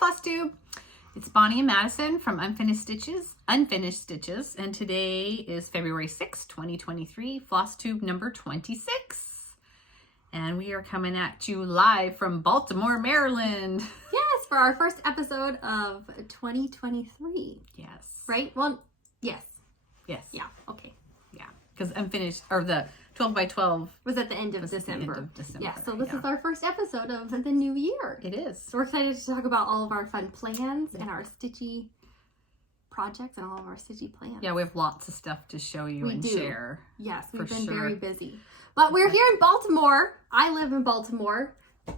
FlossTube. It's Bonnie and Madison from Unfinished Stitches, and today is February 6, 2023, FlossTube number 26. And we are coming at you live from Baltimore, Maryland. Yes, for our first episode of 2023. Yes. Right? Well, yes. Yes. Yeah, okay. Yeah, because Unfinished, or the 12 by 12 was at the end of December. Yeah, so this is our first episode of the new year. It is. So we're excited to talk about all of our fun plans and our stitchy projects and all of our stitchy plans. Yeah, we have lots of stuff to show you and share. Yes, we've been very busy. But we're here in Baltimore. I live in Baltimore.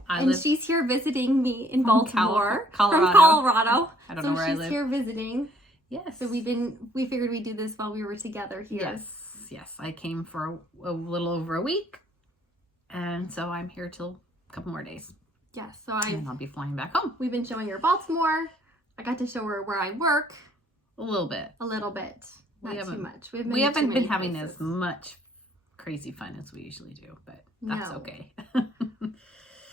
And she's here visiting me in Baltimore. Colorado. From Colorado. I don't know where I live. So she's here visiting. Yes. So we figured we'd do this while we were together here. Yes, I came for a little over a week, and so I'm here till a couple more days. Yes, and I'll be flying back home. We've been showing her Baltimore. I got to show her where I work. A little bit. Not too much. We haven't been having as much crazy fun as we usually do, but that's okay.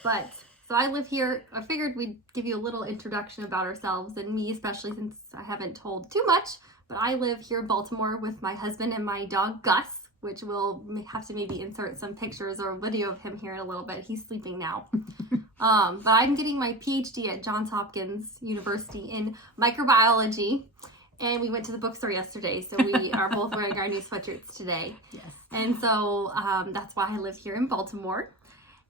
So I live here. I figured we'd give you a little introduction about ourselves and me, especially since I haven't told too much. But I live here in Baltimore with my husband and my dog, Gus, which we'll have to maybe insert some pictures or a video of him here in a little bit. He's sleeping now. But I'm getting my PhD at Johns Hopkins University in microbiology. And we went to the bookstore yesterday, so we are both wearing our new sweatshirts today. Yes. And so that's why I live here in Baltimore.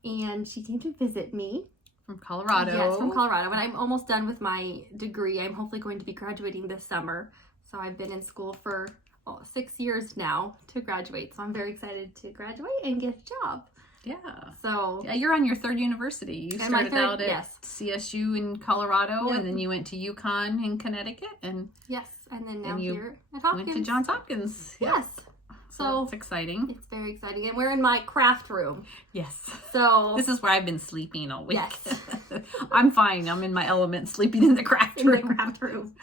And she came to visit me. From Colorado. Yes, from Colorado. And I'm almost done with my degree. I'm hopefully going to be graduating this summer. So I've been in school for 6 years now to graduate. So I'm very excited to graduate and get a job. Yeah. So you're on your third university. You started out at CSU in Colorado, and then you went to UConn in Connecticut, and and then now here at Hopkins. Went to Johns Hopkins. Yes. So it's exciting. It's very exciting. And we're in my craft room. Yes. So this is where I've been sleeping all week. Yes. I'm fine. I'm in my element, sleeping in the craft room.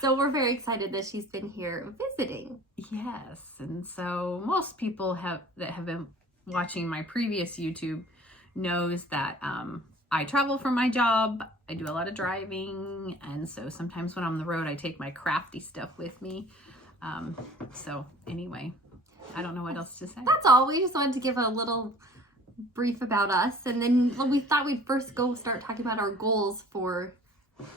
So we're very excited that she's been here visiting. Yes. And so most people that have been watching my previous YouTube knows that I travel for my job. I do a lot of driving. And so sometimes when I'm on the road, I take my crafty stuff with me. So anyway, I don't know what else to say. That's all. We just wanted to give a little brief about us. And then we thought we'd first start talking about our goals for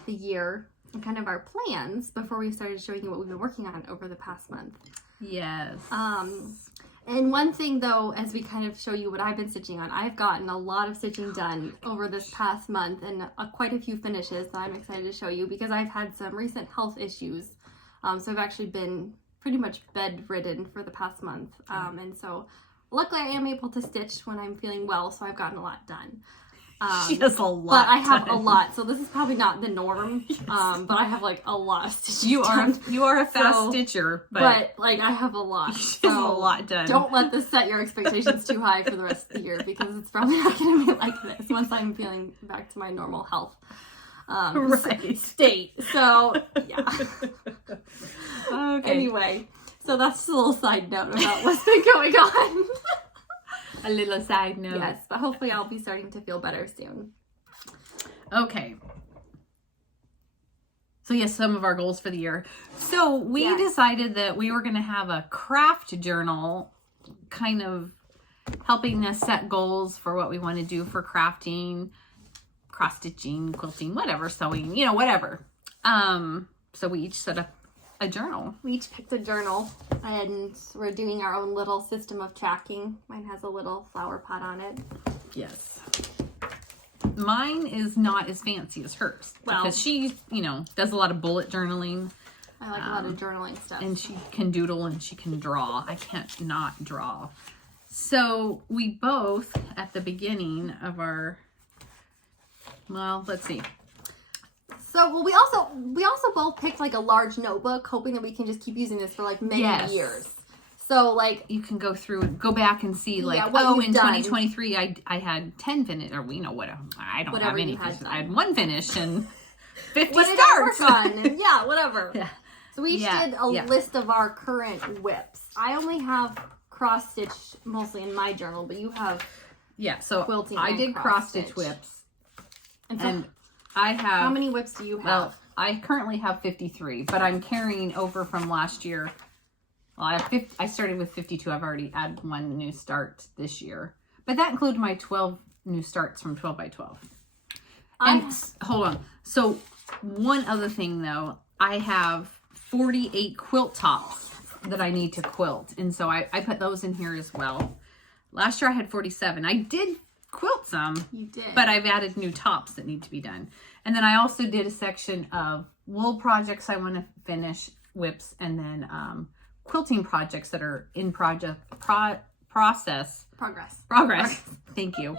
the year and kind of our plans before we started showing you what we've been working on over the past month. Yes. And one thing though, as we kind of show you what I've been stitching on, I've gotten a lot of stitching done over this past month and quite a few finishes that I'm excited to show you because I've had some recent health issues. So I've actually been pretty much bedridden for the past month. And so luckily I am able to stitch when I'm feeling well. So I've gotten a lot done. She has a lot. But I have a lot. So this is probably not the norm. But I have like a lot of stitches You are a fast stitcher. But like I have a lot. She has a lot done. Don't let this set your expectations too high for the rest of the year because it's probably not going to be like this once I'm feeling back to my normal health. State. So yeah. Okay. Anyway, so that's just a little side note about what's been going on. A little side note. Yes, but hopefully I'll be starting to feel better soon. Okay. So yes, some of our goals for the year. So we decided that we were going to have a craft journal, kind of helping us set goals for what we want to do for crafting, cross stitching, quilting, whatever, sewing, whatever. So we each set up a journal. We each picked a journal and we're doing our own little system of tracking. Mine has a little flower pot on it. Yes. Mine is not as fancy as hers because she, does a lot of bullet journaling. I like a lot of journaling stuff. And she can doodle and she can draw. I can't not draw. So we both, at the beginning of our, let's see. So, we also both picked like a large notebook, hoping that we can just keep using this for like many years. So, like, you can go back and see, like, in 2023, I had 10 finish, or I don't have any finishes. I had one finish and 50 starts. Yeah, whatever. Yeah. So we each did a list of our current whips. I only have cross stitch mostly in my journal, but you have so quilting. I did cross stitch whips, and I have... How many whips do you have? Well, I currently have 53, but I'm carrying over from last year. Well, I started with 52. I've already added one new start this year. But that included my 12 new starts from 12 by 12. And hold on. So one other thing, though, I have 48 quilt tops that I need to quilt. And so I put those in here as well. Last year I had 47. I did quilt some. You did. But I've added new tops that need to be done. And then I also did a section of wool projects I want to finish, whips, and then quilting projects that are in progress. Thank you.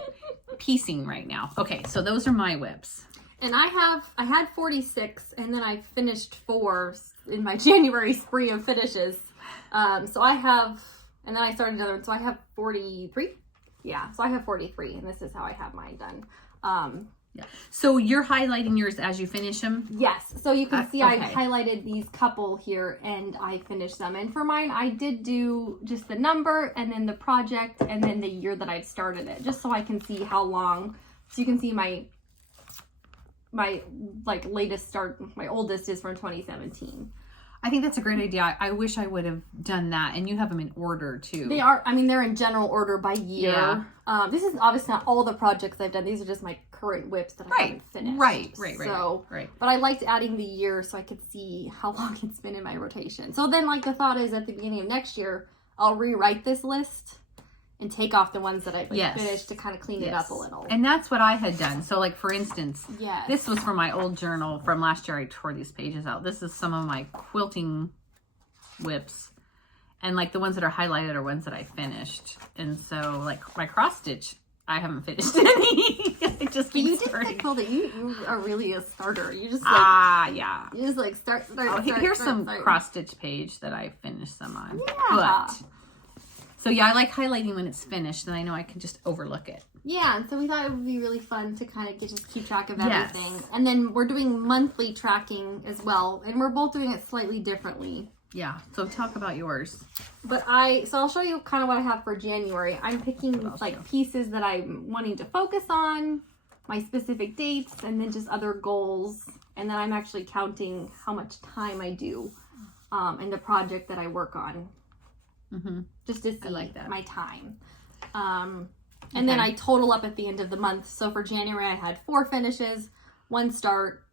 Piecing right now. Okay, so those are my whips. And I had 46, and then I finished 4 in my January spree of finishes. So I have, and then I started another one, so I have 43. Yeah, so I have 43, and this is how I have mine done. Yeah. So you're highlighting yours as you finish them? Yes. So you can see okay. I highlighted these couple here, and I finished them. And for mine, I did do just the number, and then the project, and then the year that I started it, just so I can see how long. So you can see my like latest start, my oldest is from 2017. I think that's a great idea. I wish I would have done that. And you have them in order too. They are, I mean, they're in general order by year. Yeah. This is obviously not all the projects I've done. These are just my current whips that I haven't finished. Right. But I liked adding the year so I could see how long it's been in my rotation. So then like the thought is at the beginning of next year, I'll rewrite this list and take off the ones that I've finished to kind of clean it up a little. And that's what I had done. So like for instance, yes. This was from my old journal from last year. I tore these pages out. This is some of my quilting whips. And like the ones that are highlighted are ones that I finished. And so like my cross stitch, I haven't finished any. I just keep starting. You are really a starter. You just like, yeah. You just like start. Here's some cross stitch page that I finished some on. Yeah. So yeah, I like highlighting when it's finished, and I know I can just overlook it. Yeah, and so we thought it would be really fun to kind of just keep track of everything. Yes. And then we're doing monthly tracking as well, and we're both doing it slightly differently. Yeah, so talk about yours. But I'll show you kind of what I have for January. I'm picking like pieces that I'm wanting to focus on, my specific dates, and then just other goals. And then I'm actually counting how much time I do in the project that I work on. Mm-hmm. Just to see my time. And then I total up at the end of the month. So for January, I had 4 finishes, 1 start.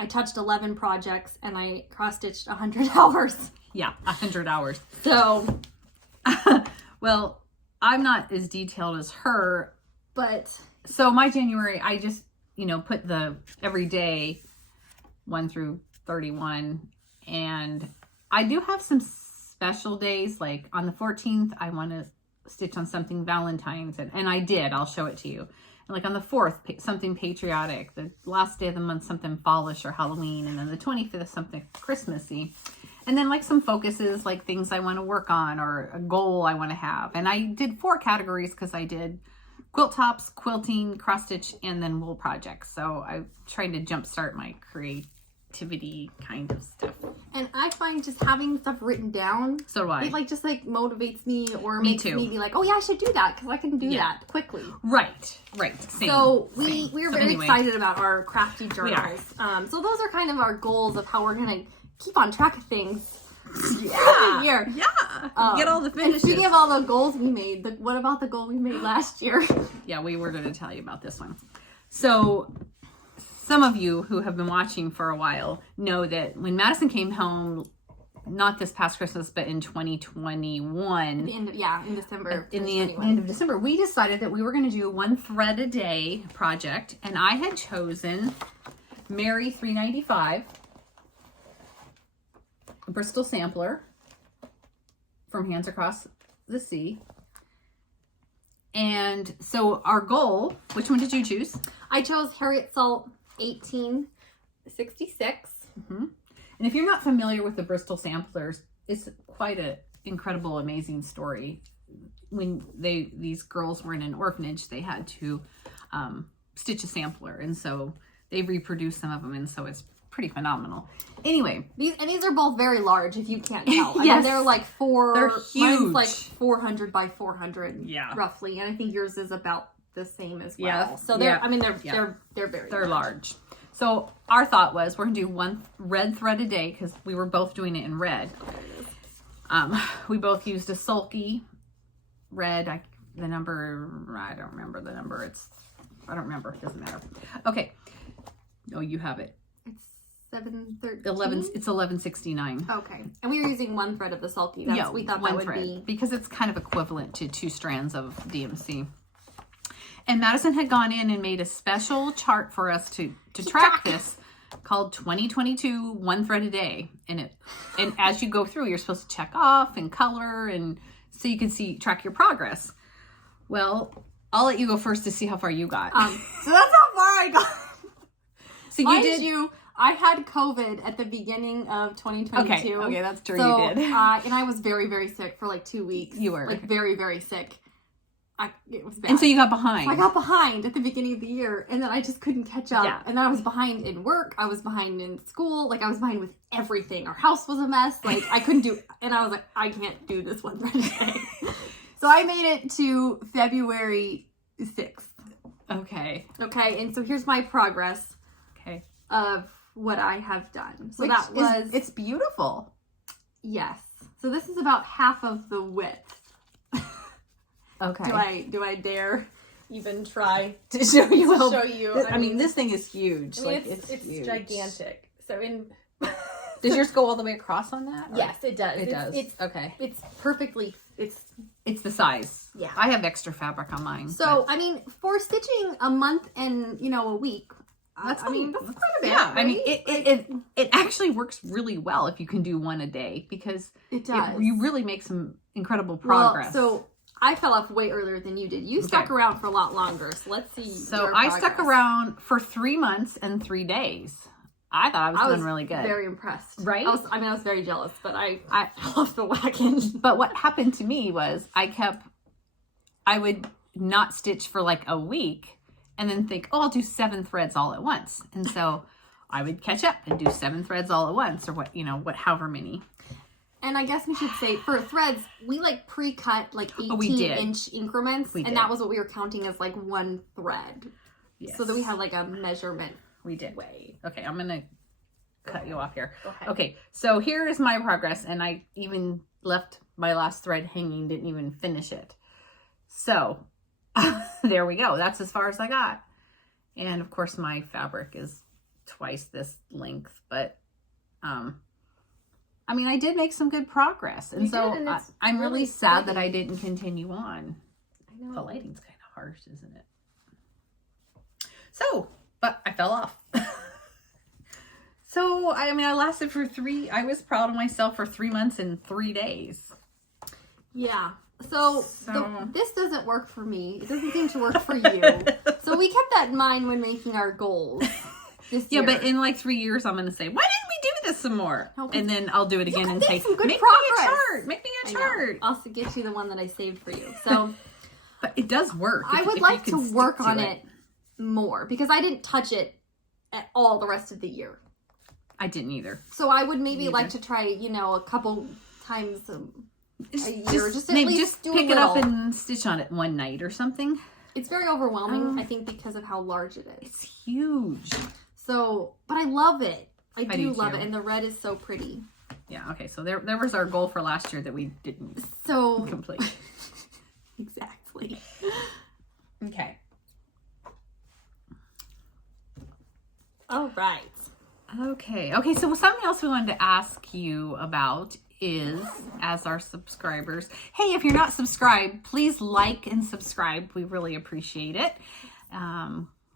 I touched 11 projects, and I cross-stitched 100 hours. Yeah, 100 hours. So, well, I'm not as detailed as her. But. So my January, I just, put the every day 1 through 31. And I do have some special days, like on the 14th, I want to stitch on something Valentine's, and I did. I'll show it to you. And like on the 4th, something patriotic. The last day of the month, something fallish or Halloween, and then the 25th, something Christmassy. And then like some focuses, like things I want to work on or a goal I want to have. And I did 4 categories because I did quilt tops, quilting, cross stitch, and then wool projects. So I'm trying to jumpstart my creativity kind of stuff. And I find just having stuff written down, so do I. It just motivates me or me makes too. me be like, oh yeah, I should do that because I can do that quickly. Right. Same. So we're very excited about our crafty journals. So those are kind of our goals of how we're gonna keep on track of things. Yeah. Year. Yeah. Get all the finishes. And speaking of all the goals we made, what about the goal we made last year? Yeah, we were going to tell you about this one. So some of you who have been watching for a while know that when Madison came home, not this past Christmas, but in 2021. In December. In the end of December, we decided that we were going to do 1 thread a day project. And I had chosen Mary 395, a Bristol sampler from Hands Across the Sea. And so our goal, which one did you choose? I chose Harriet Salt 1866. Mm-hmm. And if you're not familiar with the Bristol samplers, it's quite an incredible, amazing story. When these girls were in an orphanage, they had to stitch a sampler. And so they reproduced some of them. And so it's pretty phenomenal. Anyway. These are both very large, if you can't tell. Yes. I mean, they're like they're huge. Mine's like 400 by 400 roughly. And I think yours is about the same as well. Yeah. So they're very large. So our thought was we're gonna do one red thread a day because we were both doing it in red. We both used a sulky red. I don't remember the number. I don't remember. It doesn't matter. Okay. Oh, you have it. It's 713. It's 1169. Okay. And we were using one thread of the sulky. We thought that would be because it's kind of equivalent to 2 strands of DMC. And Madison had gone in and made a special chart for us to track this called 2022 one thread a day. And as you go through, you're supposed to check off and color and so you can track your progress. Well, I'll let you go first to see how far you got. So that's how far I got. So I had COVID at the beginning of 2022. Okay, that's true. So, you did. And I was very, very sick for like 2 weeks. You were like very, very sick. It was bad. And so you got behind. So I got behind at the beginning of the year, and then I just couldn't catch up. Yeah. And then I was behind in work. I was behind in school. Like I was behind with everything. Our house was a mess. Like I couldn't do. And I was like, I can't do this one thread a day. So I made it to February 6th. Okay. Okay. And so here's my progress. Okay. Of what I have done. So it's beautiful. Yes. So this is about half of the width. Okay. Do I dare even try to show you? I mean, this thing is huge. I mean, it's huge. gigantic. So does yours go all the way across on that? Yes, it does. It does. Okay. It's perfectly. It's the size. Yeah. I have extra fabric on mine. So I mean, for stitching a month and a week. That's quite a bit. Yeah, right? I mean, it actually works really well if you can do one a day because it does. You really make some incredible progress. Well, so I fell off way earlier than you did. You stuck around for a lot longer. So let's see. So I stuck around for 3 months and 3 days. I thought I was doing really good. Very impressed. Right? I was very jealous, but I fell off the wagon. But what happened to me was I would not stitch for like a week. And then think, I'll do 7 threads all at once. And so I would catch up and do 7 threads all at once or however many. And I guess we should say for threads, we like pre-cut like 18-inch increments. And that was what we were counting as like 1 thread. Yes. So that we had like a measurement. We did. Way. Okay, I'm going to cut you off here. Okay. Okay, so here is my progress. And I even left my last thread hanging, didn't even finish it. So there we go. That's as far as I got. And of course my fabric is twice this length, but I mean, I did make some good progress. And I'm really sad that I didn't continue on. I know. The lighting's kind of harsh, isn't it? So, but I fell off. So, I mean, I lasted I was proud of myself for 3 months and 3 days. Yeah. So this doesn't work for me. It doesn't seem to work for you. So we kept that in mind when making our goals this year. Yeah, but in like 3 years, I'm going to say, why didn't we do this some more? No, and then I'll do it again and say, make me a chart. Make me a chart. I'll get you the one that I saved for you. So, but it does work. I would like to work on it more because I didn't touch it at all the rest of the year. I didn't either. So I would maybe like to try, a couple times a year. Just pick it up and stitch on it one night or something. It's very overwhelming, I think, because of how large it is. It's huge. So, but I love it. I do love too. it, and the red is so pretty. Yeah. Okay. So there was our goal for last year that we didn't complete. Exactly. Okay. All right. Okay. So something else we wanted to ask you about is, as our subscribers, hey, if you're not subscribed, please like and subscribe. We really appreciate it.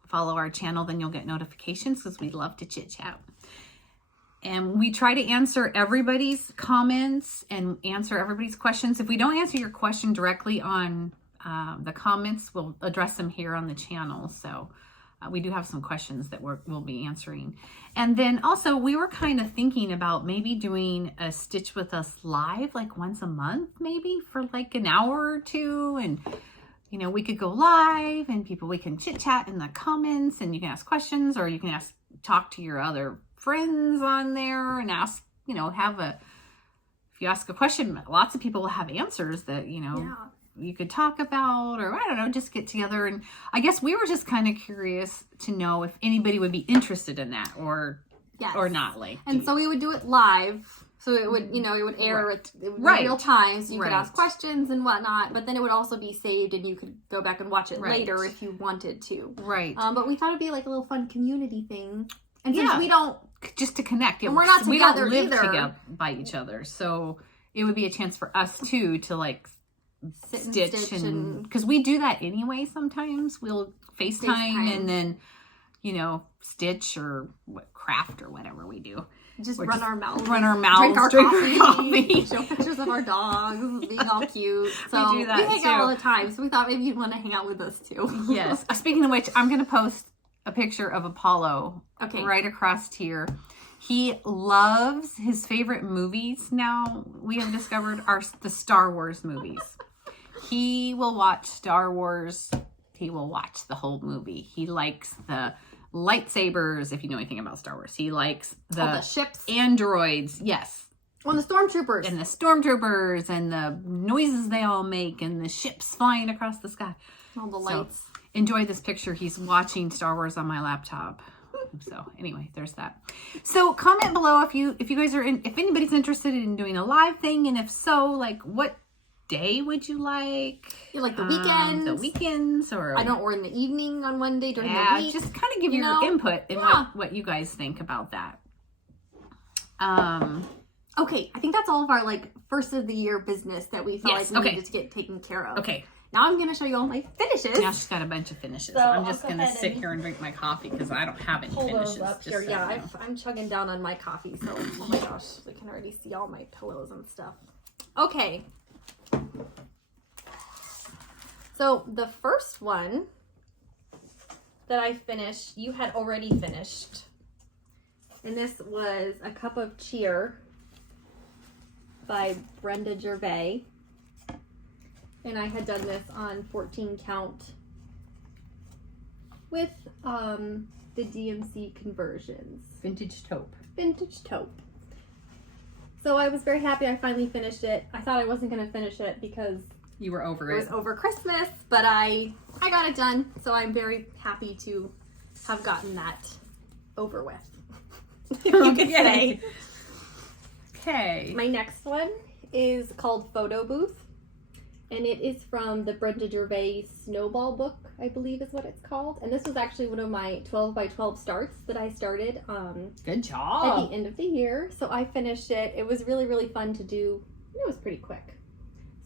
Follow our channel, then you'll get notifications because we love to chit chat. And we try to answer everybody's comments and answer everybody's questions. If we don't answer your question directly on the comments, we'll address them here on the channel. So we do have some questions that we'll be answering. And then also we were kind of thinking about maybe doing a Stitch With Us live like once a month, maybe for like an hour or two. And, we could go live and we can chit chat in the comments and you can ask questions or you can talk to your other friends on there and ask, if you ask a question, lots of people will have answers that, you could talk about, or I don't know, just get together. And I guess we were just kind of curious to know if anybody would be interested in that or not. Like, and so we would do it live. So it would, it would air it would be real time, so you could ask questions and whatnot. But then it would also be saved, and you could go back and watch it later if you wanted to. Right. But we thought it'd be like a little fun community thing. And since we don't, just to connect, and we're not we together don't live either. together by each other, so it would be a chance for us too to like stitch and because we do that anyway. Sometimes we'll FaceTime and then stitch or craft or whatever we do. Just run our mouths, drink our coffee, show pictures of our dogs being all cute. So we do that hang out all the time. So we thought maybe you'd want to hang out with us too. Yes. Speaking of which, I'm going to post a picture of Apollo right across here. He loves his favorite movies now. We have discovered are the Star Wars movies. He will watch Star Wars. He will watch the whole movie. He likes the lightsabers, if you know anything about Star Wars. He likes the ships, androids, yes. Well, the stormtroopers. And the stormtroopers and the noises they all make and the ships flying across the sky. All the lights. So, enjoy this picture. He's watching Star Wars on my laptop. So anyway, there's that. So comment below if you guys are if anybody's interested in doing a live thing, and if so, like what day would you like? Like the weekends? The weekends, or or in the evening on one day during the week. Just kind of give your input and what you guys think about that. Okay, I think that's all of our first of the year business that we felt we needed to get taken care of. Okay. Now I'm going to show you all my finishes. Now she's got a bunch of finishes. So I'm just going to sit here and drink my coffee because I don't have any finishes. Up here. I'm chugging down on my coffee, so oh my gosh, we can already see all my pillows and stuff. Okay. So the first one that I finished, you had already finished. And this was A Cup of Cheer by Brenda Gervais. And I had done this on 14 count with the DMC conversions. Vintage taupe. Vintage taupe. So I was very happy I finally finished it. I thought I wasn't going to finish it because you were over it. It was over Christmas, but I got it done. So I'm very happy to have gotten that over with. If you could say. Okay. My next one is called Photo Booth. And it is from the Brenda Gervais Snowball book, I believe is what it's called. And this was actually one of my 12 by 12 starts that I started good job at the end of the year. So I finished it. It was really, really fun to do. It was pretty quick.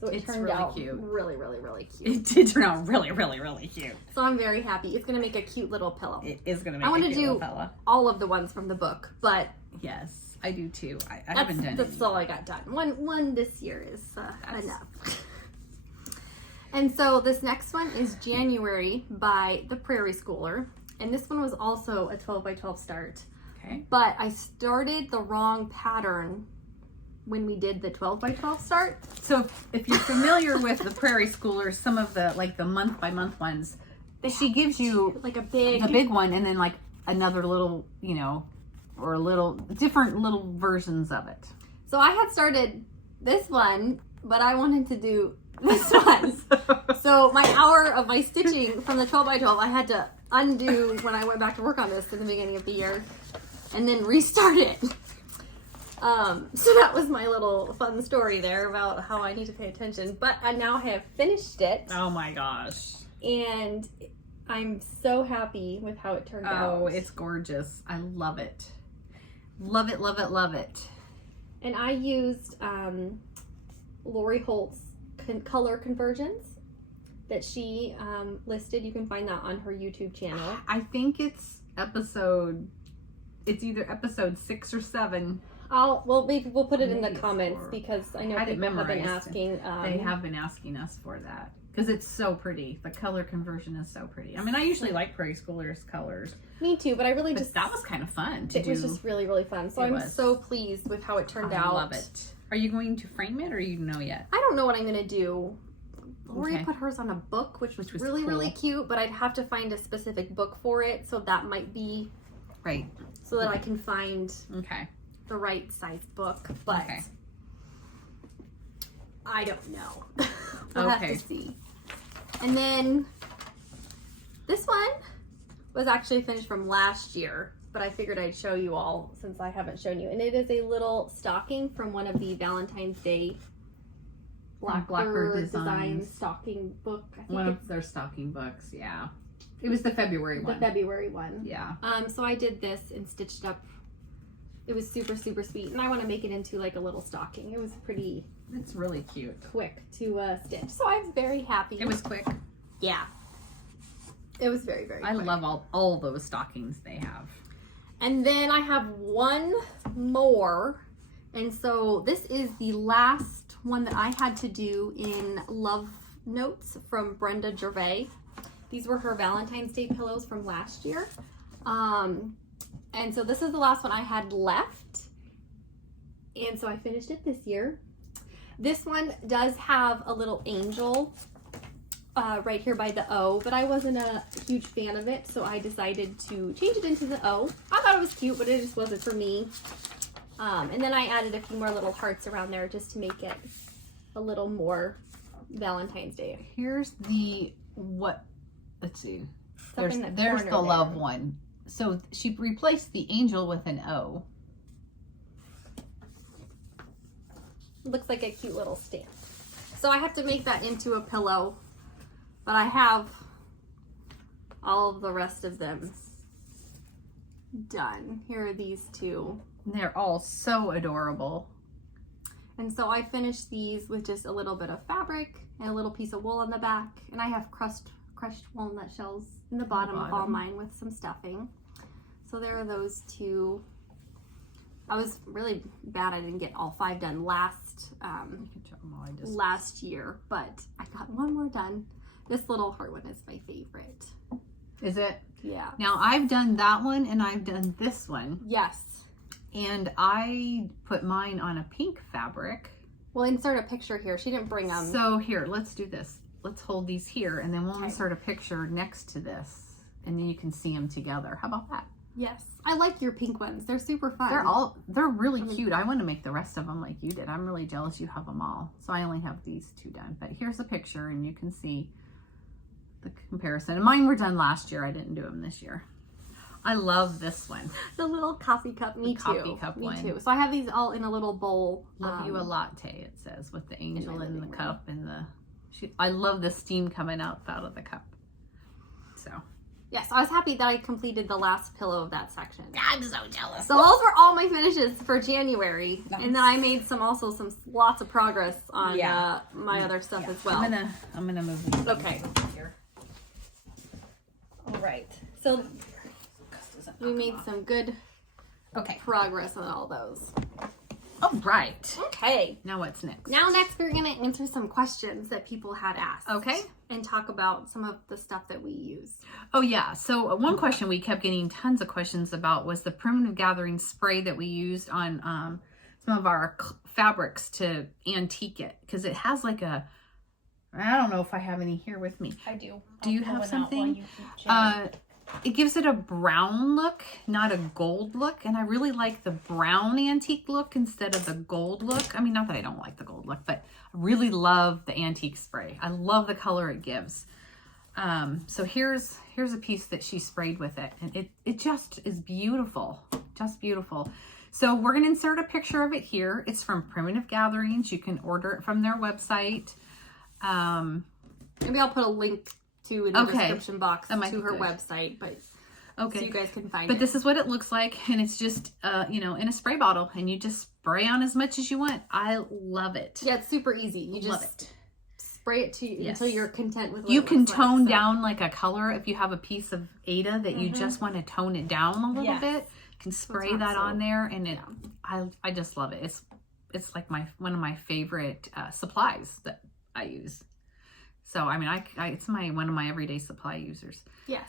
So it turned out cute. Really, really, really cute. It did turn out really, really, really cute. So I'm very happy. It's going to make a cute little pillow. It is going to make a cute little pillow. I want to do all of the ones from the book, but... Yes, I do too. I haven't done it. That's all I got done. One this year is enough. And so this next one is January by the Prairie Schooler. And this one was also a 12 by 12 start. Okay. But I started the wrong pattern when we did the 12 by 12 start. So if you're familiar with the Prairie Schooler, some of the the month by month ones, she gives you like a big one and then another little, or different little versions of it. So I had started this one, but I wanted to do this one. So my hour of my stitching from the 12 by 12 I had to undo when I went back to work on this in the beginning of the year and then restart it. So that was my little fun story there about how I need to pay attention. But I now have finished it. Oh my gosh. And I'm so happy with how it turned out. Oh, it's gorgeous. I love it. Love it, love it, love it. And I used Lori Holt's color conversions that she listed. You can find that on her YouTube channel. I think it's either episode 6 or 7. Maybe we'll put it in the comments because I know people have been asking. They have been asking us for that because it's so pretty. The color conversion is so pretty. I mean, I usually like Prairie Schoolers colors. Me too, but I really that was kind of fun to do. It was just really, really fun. So I'm so pleased with how it turned out. I love it. Are you going to frame it or you know yet? I don't know what I'm going to do. Lori put hers on a book, which was really, cool. Really cute, but I'd have to find a specific book for it. So that might be right. So that I can find the right size book. But I don't know. We'll have Okay. to see. And then this one was actually finished from last year, but I figured I'd show you all since I haven't shown you. And it is a little stocking from one of the Valentine's Day Blackbird Design stocking book. I think One of their stocking books, yeah. It was the February one. the February one. Yeah. So I did this and stitched up. It was super, super sweet. And I want to make it into like a little stocking. It was pretty It's really cute. quick to stitch. So I was very happy. It was quick. Yeah. It was very, very I quick. love all those stockings they have. And then I have one more. And so this is the last one that I had to do in Love Notes from Brenda Gervais. These were her Valentine's Day pillows from last year. And so this is the last one I had left. And so I finished it this year. This one does have a little angel right here by the O, but I wasn't a huge fan of it, so I decided to change it into the O. I thought it was cute, but it just wasn't for me. And then I added a few more little hearts around there just to make it a little more Valentine's Day. Here's the let's see. Up in the There's corner the love there. one. So she replaced the angel with an O. Looks like a cute little stamp. So I have to make that into a pillow, but I have all of the rest of them done. Here are these two. They're all so adorable. And so I finished these with just a little bit of fabric and a little piece of wool on the back. And I have crushed walnut shells in the bottom of all mine with some stuffing. So there are those two. I was really bad I didn't get all 5 done last year, but I got one more done. This little heart one is my favorite. Is it? Yeah. Now I've done that one and I've done this one. Yes. And I put mine on a pink fabric. We'll insert a picture here. She didn't bring them. So here, let's do this. Let's hold these here and then we'll Okay. insert a picture next to this and then you can see them together. How about that? Yes. I like your pink ones. They're super fun. They're really cute. I want to make the rest of them like you did. I'm really jealous you have them all. So I only have these 2 done, but here's a picture and you can see the comparison. And mine were done last year. I didn't do them this year. I love this one. The little coffee cup. Me The too. coffee cup Me one. too. So I have these all in a little bowl. Love you a latte, it says, with the angel my in the living room. cup and I love the steam coming out of the cup. So Yes, I was happy that I completed the last pillow of that section. I'm so jealous. So those were all my finishes for January. Nice. And then I made lots of progress on Yeah. my other stuff as well. I'm gonna move these. Okay. Here. All right. So we made some good Okay. progress on all those. All right. Okay. Now what's next? Now next we're going to answer some questions that people had asked. Okay. And talk about some of the stuff that we use. Oh yeah. So one question we kept getting tons of questions about was the primitive gathering spray that we used on some of our fabrics to antique it, because it has like I don't know if I have any here with me. I do. Do you I'll pull have one out something? while you keep chatting. It gives it a brown look, not a gold look. And I really like the brown antique look instead of the gold look. I mean, not that I don't like the gold look, but I really love the antique spray. I love the color it gives. So here's a piece that she sprayed with it. And it just is beautiful. Just beautiful. So we're going to insert a picture of it here. It's from Primitive Gatherings. You can order it from their website. Maybe I'll put a link in the description box to That might be her good. website, but Okay. so you guys can find it. But this is what it looks like, and it's just, in a spray bottle, and you just spray on as much as you want. I love it. Yeah, it's super easy. You Love just it. spray it Yes. until you're content with what You it can looks like, tone so. down like a color if you have a piece of Ada that you just want to tone it down a little Yes. bit. You can spray not that so- on there, and I just love it. It's like one of my favorite supplies that I use. So I mean, it's one of my everyday supply users. Yes.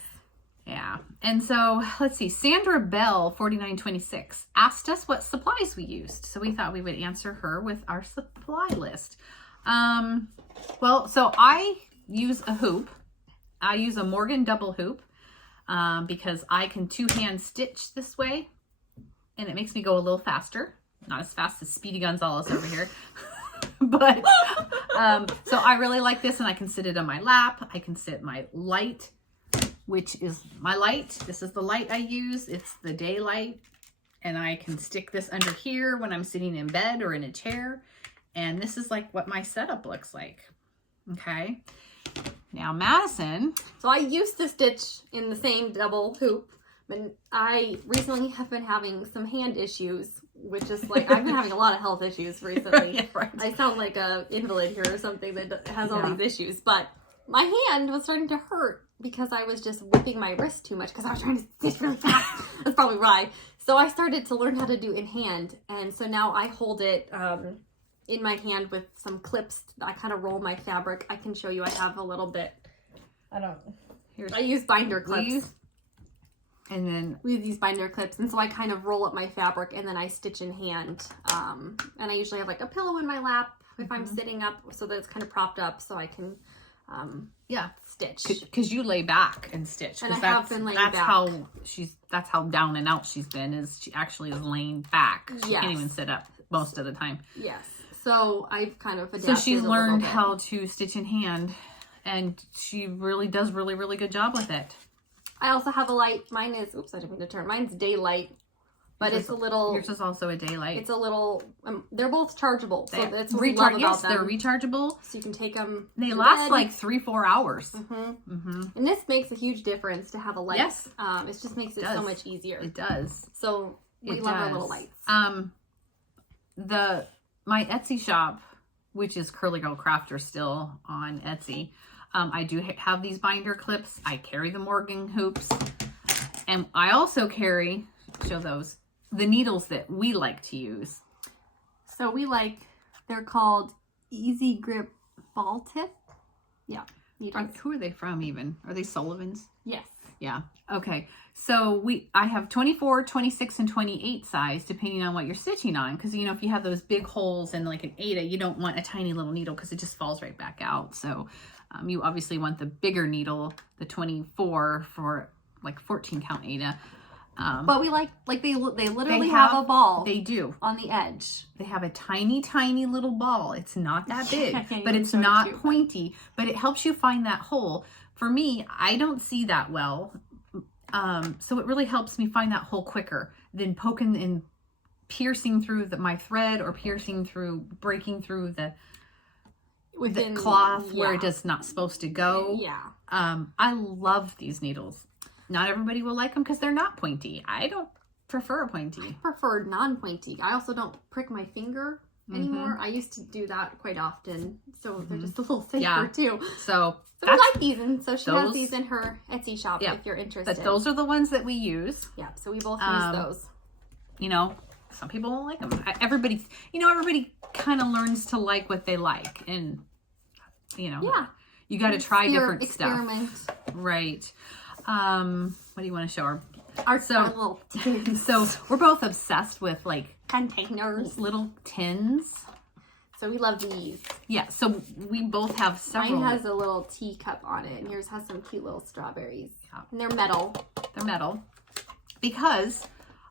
Yeah. And so let's see. Sandra Bell 4926 asked us what supplies we used. So we thought we would answer her with our supply list. Well, so I use a hoop. I use a Morgan double hoop because I can 2-hand stitch this way, and it makes me go a little faster. Not as fast as Speedy Gonzalez over here. But, so I really like this, and I can sit it on my lap. I can sit my light, which is my light. This is the light I use. It's the daylight. And I can stick this under here when I'm sitting in bed or in a chair. And this is like what my setup looks like. Okay. Now, Madison. So I used to stitch in the same double hoop, but I recently have been having some hand issues, which is like, I've been having a lot of health issues recently. Yeah, right. I sound like a invalid here or something that has all these issues, but my hand was starting to hurt because I was just whipping my wrist too much because I was trying to stitch really fast. That's probably why. So I started to learn how to do in hand, and so now I hold it in my hand with some clips. I kind of roll my fabric. I can show you. I have a little bit. I use binder clips. And then we use these binder clips, and so I kind of roll up my fabric and then I stitch in hand. And I usually have like a pillow in my lap if I'm sitting up, so that it's kind of propped up so I can stitch. Because you lay back and stitch. And I have been laying back. That's how down and out she's been, is she actually is laying back. She can't even sit up most of the time. Yes. So I've kind of adapted. So she's learned how to stitch in hand, and she really does really, really good job with it. I also have a light. Mine is, oops, I didn't mean to turn. Mine's daylight, but it's a little. Yours is also a daylight. It's a little. They're both chargeable, so that's what I love about them. They're rechargeable. So you can take them. They last like 3-4 hours. And this makes a huge difference to have a light. Yes. It just makes it so much easier. It does. So we love our little lights. My Etsy shop, which is curlygirlcrafter still on Etsy. I do have these binder clips. I carry the Morgan hoops, and I also carry, show those, the needles that we like to use. So they're called Easy Grip Ball Tip. Yeah. Who are they from even? Are they Sullivan's? Yes. Yeah. Okay. So I have 24, 26, and 28 size, depending on what you're stitching on. Because, you know, if you have those big holes in like an Aida, you don't want a tiny little needle because it just falls right back out. So you obviously want the bigger needle, the 24 for like 14 count Aida. But we they literally have a ball. They do. On the edge. They have a tiny, tiny little ball. It's not that big, but it's not pointy, but it helps you find that hole. For me, I don't see that well. So it really helps me find that hole quicker than poking and piercing through my thread, or breaking through the cloth where it is not supposed to go. Yeah. I love these needles. Not everybody will like them because they're not pointy. I don't prefer a pointy. I prefer non-pointy. I also don't prick my finger anymore. I used to do that quite often. So they're just a little safer too. So we like these, and so she has these in her Etsy shop if you're interested. But those are the ones that we use. Yeah, so we both use those. You know, some people won't like them. Everybody kind of learns to like what they like, and you know, you got to try different experiment. Stuff. Right. What do you want to show her? Our little tins. So we're both obsessed with like containers, little tins. So we love these. Yeah, so we both have several. Mine has a little teacup on it, and yours has some cute little strawberries. Yeah. And they're metal. They're metal. Because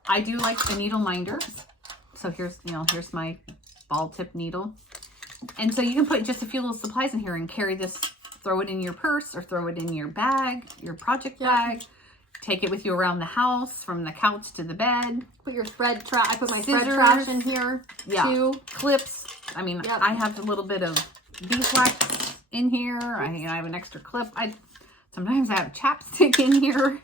I do like the needle minder. So here's my ball tip needle. And so you can put just a few little supplies in here and carry this, throw it in your purse or throw it in your bag, your project bag. Take it with you around the house, from the couch to the bed. Put your thread trash. I put my thread trash in here too. Clips. I mean, I have a little bit of beeswax in here. I have an extra clip. Sometimes I have chapstick in here.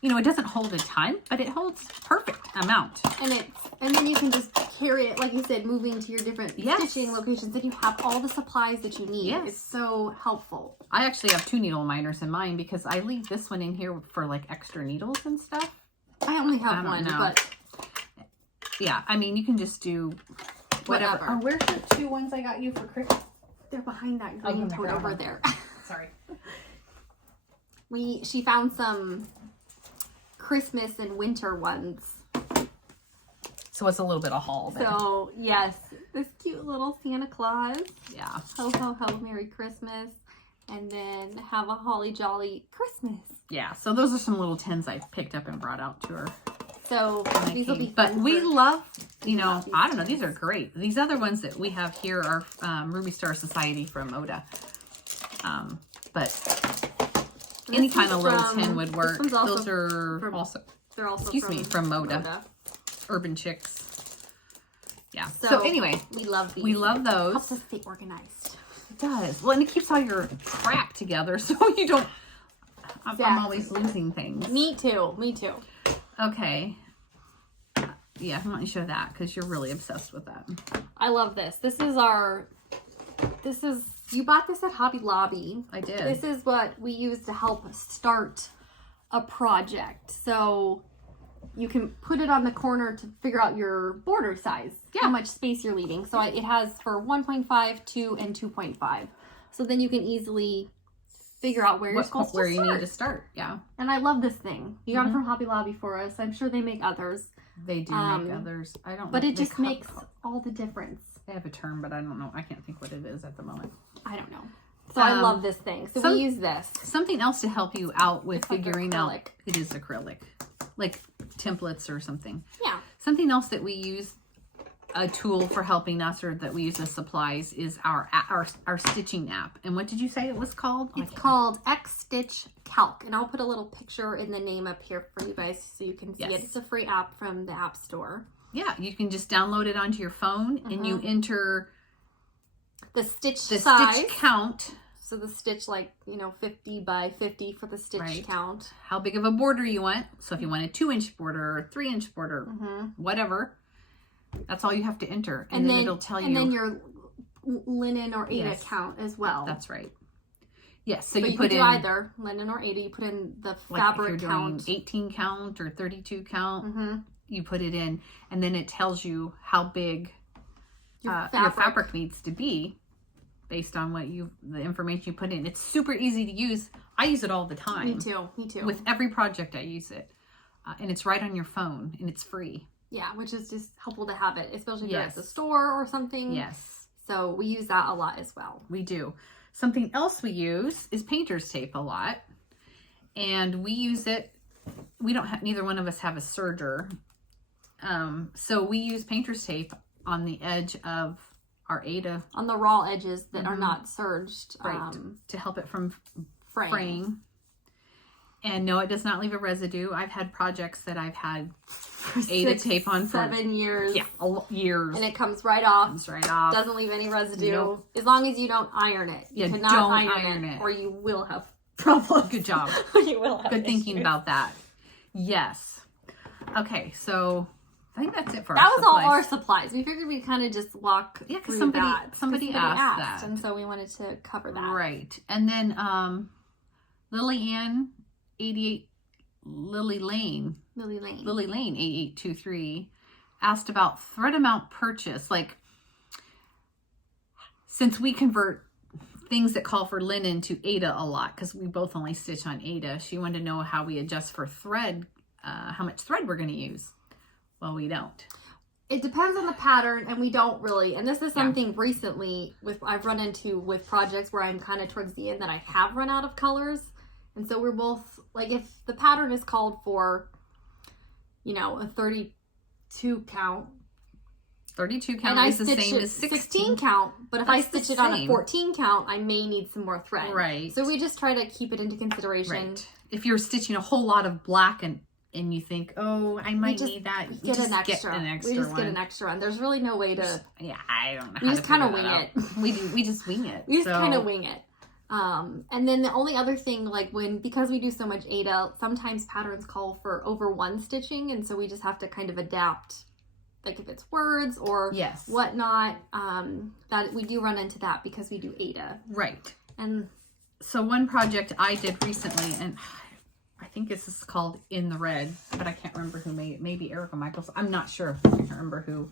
You know, it doesn't hold a ton, but it holds perfect amount. And then you can just carry it, like you said, moving to your different stitching locations. Then you have all the supplies that you need. Yes. It's so helpful. I actually have 2 needle minders in mine because I leave this one in here for like extra needles and stuff. I only have one, but yeah, I mean, you can just do whatever. Oh, where's the 2 ones I got you for Christmas? They're behind that green tote over there. Sorry. She found some Christmas and winter ones. So it's a little bit of haul then. So, yes, this cute little Santa Claus. Yeah. Ho, ho, ho, Merry Christmas. And then have a holly jolly Christmas. Yeah, so those are some little tins I picked up and brought out to her. So these will be but fun we for- love, you know, love these I don't know, these are great. These other ones that we have here are Ruby Star Society from Moda. But any kind of little tin would work. Those are also, they're also from Moda. Urban Chicks. Yeah. So anyway, we love these. we love those. Helps us stay organized. It does. Well, and it keeps all your crap together so you don't, I'm always losing things. Me too. Me too. Okay. Yeah, I want you to show that because you're really obsessed with that. I love this. You bought this at Hobby Lobby. I did. This is what we use to help start a project. So you can put it on the corner to figure out your border size, how much space you're leaving. So it has for 1.5, 2, and 2.5. So then you can easily figure out where you're supposed to start. Where you need to start, yeah. And I love this thing. You got it from Hobby Lobby for us. I'm sure they make others. They do make others. I don't know. But it just makes all the difference. They have a term, but I don't know. I can't think what it is at the moment. I don't know. So I love this thing. So we use this. Something else to help you out with figuring out. Acrylic. It is acrylic. Like templates or something. Yeah. Something else that we use, a tool for helping us, or that we use as supplies, is our stitching app. And what did you say it was called? It's called XStitchcalc. And I'll put a little picture in the name up here for you guys so you can see it. It's a free app from the App Store. Yeah, you can just download it onto your phone and you enter the stitch stitch count. So the stitch, 50 by 50 for the stitch count. How big of a border you want. So if you want a 2-inch border or 3-inch border, whatever, that's all you have to enter. And then it'll tell you. And then your linen or Aida count as well. That's right. Yes, so you put can do in either linen or Aida. You put in the fabric if you're count. doing 18 count or 32 count. You put it in, and then it tells you how big your fabric needs to be based on the information you put in. It's super easy to use. I use it all the time. Me too. With every project I use it. And it's right on your phone, and it's free. Yeah, which is just helpful to have it, especially if you're at the store or something. Yes. So we use that a lot as well. We do. Something else we use is painter's tape a lot. And we use it. Neither one of us have a serger. So we use painter's tape on the edge of our Aida. On the raw edges that are not serged. Right. To help it from fraying. And no, it does not leave a residue. I've had projects that I've had Aida tape on for 7 years. Yeah, years. And it comes right off. Doesn't leave any residue. Nope. As long as you don't iron it. You cannot don't iron it. Or you will have problems. Good job. You will have Good thinking issues. about that. Yes. Okay, so I think that's it for that our was supplies. all our supplies. We figured we'd kind of just walk through somebody that. Somebody asked that. And so we wanted to cover that. Right. And then Lily Ann 88 Lily Lane 8823 asked about thread amount purchase. Like, since we convert things that call for linen to Aida a lot, because we both only stitch on Aida, she wanted to know how we adjust for thread, how much thread we're going to use. Well, we don't. It depends on the pattern, and we don't really. And this is something recently I've run into with projects where I'm kind of towards the end that I have run out of colors. And so we're both, if the pattern is called for, a 32 count. 32 count is the same as 16 count, but if I stitch it on a 14 count, I may need some more thread. Right. So we just try to keep it into consideration. Right. If you're stitching a whole lot of black and you think, oh, I might need that, we just get an extra one. There's really no way to. I don't know. We just kind of wing it. We just wing it. We just kind of wing it. And then the only other thing, because we do so much Aida, sometimes patterns call for over one stitching, and so we just have to kind of adapt, if it's words or whatnot. That we do run into that because we do Aida. Right. And so one project I did recently, and I think this is called In the Red, but I can't remember who made it. Maybe Erica Michaels. I'm not sure. I can't remember who.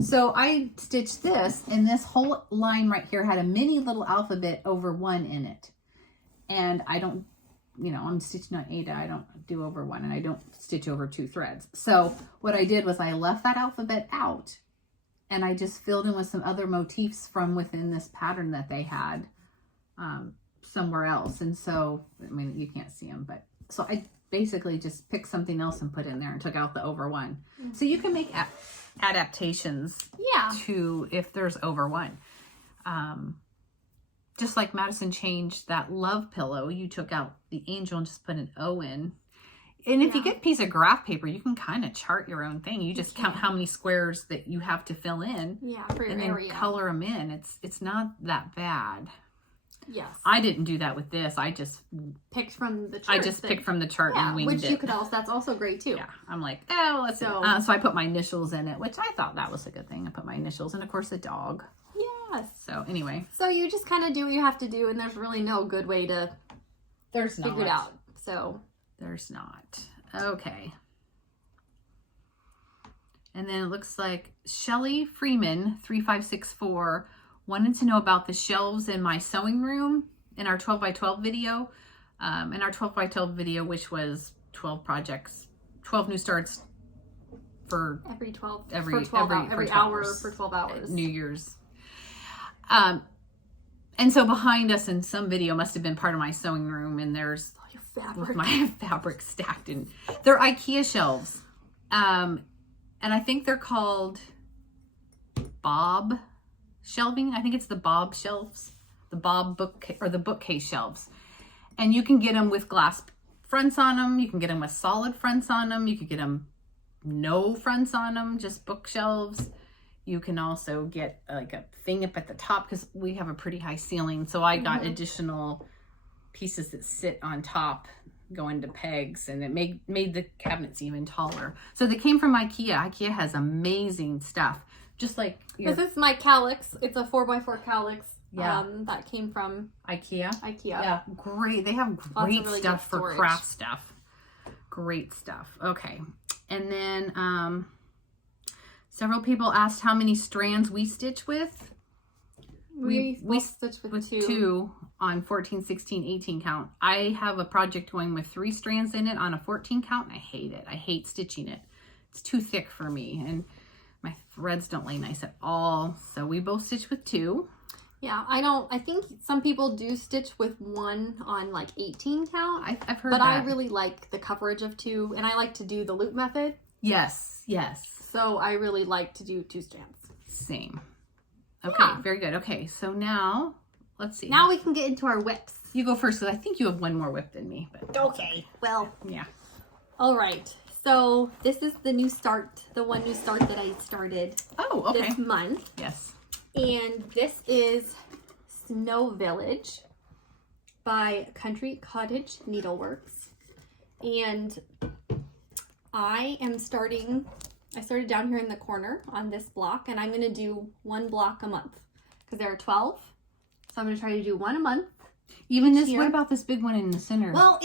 So I stitched this, and this whole line right here had a mini little alphabet over 1 in it. And I don't, I'm stitching on Aida. I don't do over 1, and I don't stitch over 2 threads. So what I did was I left that alphabet out, and I just filled in with some other motifs from within this pattern that they had somewhere else. And so, you can't see them, but so I basically just picked something else and put in there and took out the over one. So you can make adaptations to if there's over one. Just like Madison changed that love pillow, you took out the angel and just put an O in. And if you get a piece of graph paper, you can kind of chart your own thing. You just count how many squares that you have to fill in. Yeah, for your and then area. Color them in. It's not that bad. Yes. I didn't do that with this. I just picked from the chart. picked from the chart and winged it. Which you could also, that's also great too. Yeah. I'm like, oh, let's so I put my initials in it, which I thought that was a good thing. I put my initials and of course the dog. Yes. So anyway. So you just kind of do what you have to do, and there's really no good way to figure it out. So there's not. Okay. And then it looks like Shelly Freeman 3564 wanted to know about the shelves in my sewing room in our 12 by 12 video. In our 12 by 12 video, which was 12 projects, 12 new starts for every hour for 12 hours. New Year's. And so behind us in some video must have been part of my sewing room, and there's with my fabric stacked in. They're IKEA shelves. And I think they're called Bob shelving. I think it's the Bob shelves, the Bob bookcase shelves. And you can get them with glass fronts on them. You can get them with solid fronts on them. You could get them no fronts on them, just bookshelves. You can also get like a thing up at the top because we have a pretty high ceiling. So I got additional pieces that sit on top, go into pegs, and it made the cabinets even taller. So they came from IKEA. IKEA has amazing stuff. Just like this is my calyx. It's a 4x4 calyx. Yeah. That came from IKEA. Yeah. Great. They have great really stuff for craft stuff. Great stuff. Okay. And then several people asked how many strands we stitch with. We stitch with two on 14, 16, 18 count. I have a project going with 3 strands in it on a 14 count, and I hate it. I hate stitching it. It's too thick for me, and my threads don't lay nice at all. So we both stitch with 2. Yeah, I think some people do stitch with 1 on like 18 count. I've heard but that. I really like the coverage of 2, and I like to do the loop method. Yes. So I really like to do 2 strands. Same. Okay, very good. Okay, so now, let's see. Now we can get into our whips. You go first, because I think you have one more whip than me. But okay. Well. Yeah. All right. So this is the new start, the one new start that I started this month. Yes. And this is Snow Village by Country Cottage Needleworks. And I started down here in the corner on this block, and I'm going to do 1 block a month because there are 12. So I'm going to try to do 1 a month. Even this, what about this big one in the center? Well,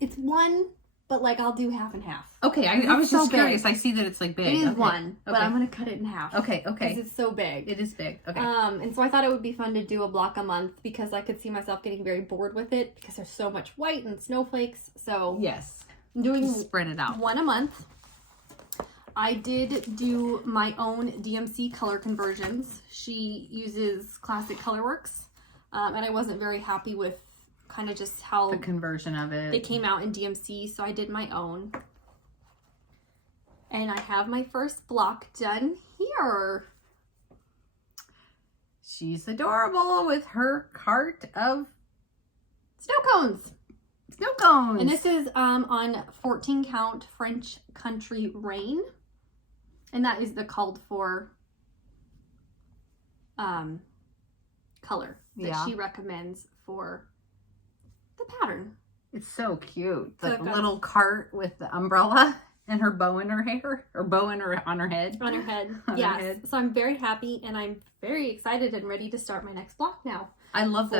it's 1, but like I'll do half and half. Okay, I was just curious. I see that it's like big. It is 1, but I'm going to cut it in half. Okay. Because it's so big. It is big. Okay. And so I thought it would be fun to do a block a month because I could see myself getting very bored with it because there's so much white and snowflakes. So yes, I'm doing spread it out. 1 a month. I did do my own DMC color conversions. She uses Classic Colorworks, and I wasn't very happy with kind of just how the conversion of it. They came out in DMC, so I did my own. And I have my first block done here. She's adorable with her cart of snow cones. And this is on 14 count French Country Rain. And that is the called for color that she recommends for the pattern. It's so cute. The little cart with the umbrella and her bow in her hair, or bow on her head. On her head, yes. So I'm very happy, and I'm very excited and ready to start my next block now. I love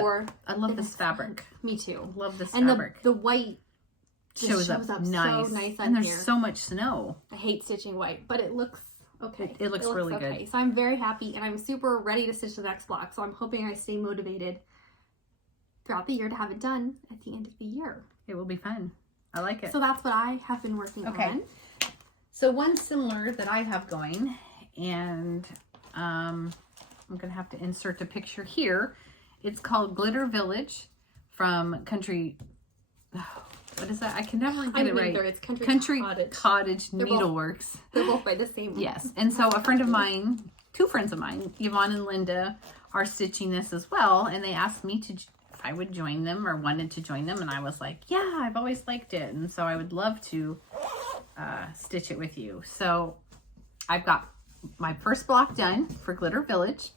this fabric. Me too. Love this and fabric. The white shows up nice. So nice on and there's here. so much snow. I hate stitching white, but it looks okay. It looks really good. So I'm very happy, and I'm super ready to stitch the next block. So I'm hoping I stay motivated throughout the year to have it done at the end of the year. It will be fun. I like it. So that's what I have been working on. So one similar that I have going, and I'm going to have to insert a picture here. It's called Glitter Village from Country... what is that? I can never get I it right. It's Country Cottage They're Needleworks. They're both by the same. Yes. And so a friend of mine, two friends of mine, Yvonne and Linda, are stitching this as well. And they asked me if I would join them or wanted to join them. And I was like, yeah, I've always liked it. And so I would love to stitch it with you. So I've got my first block done for Glitter Village.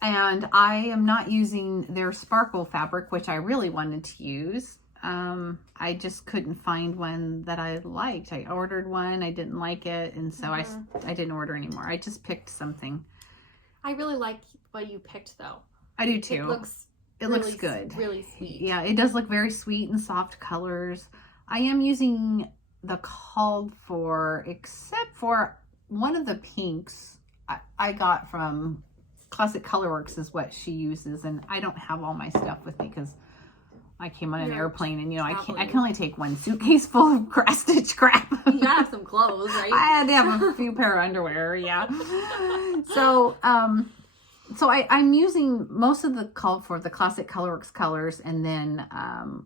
And I am not using their sparkle fabric, which I really wanted to use. I just couldn't find one that I liked. I ordered one, I didn't like it, and so I didn't order anymore. I just picked something. I really like what you picked, though. I do too. It looks good. Really sweet. Yeah, it does look very sweet and soft colors. I am using the called for, except for one of the pinks I got from Classic Colorworks is what she uses, and I don't have all my stuff with me because I came on an airplane, and I can only take one suitcase full of craft stitch crap. You gotta have some clothes, right? I had to have a few pair of underwear, yeah. So I'm using most of the called for the Classic Colorworks colors, and then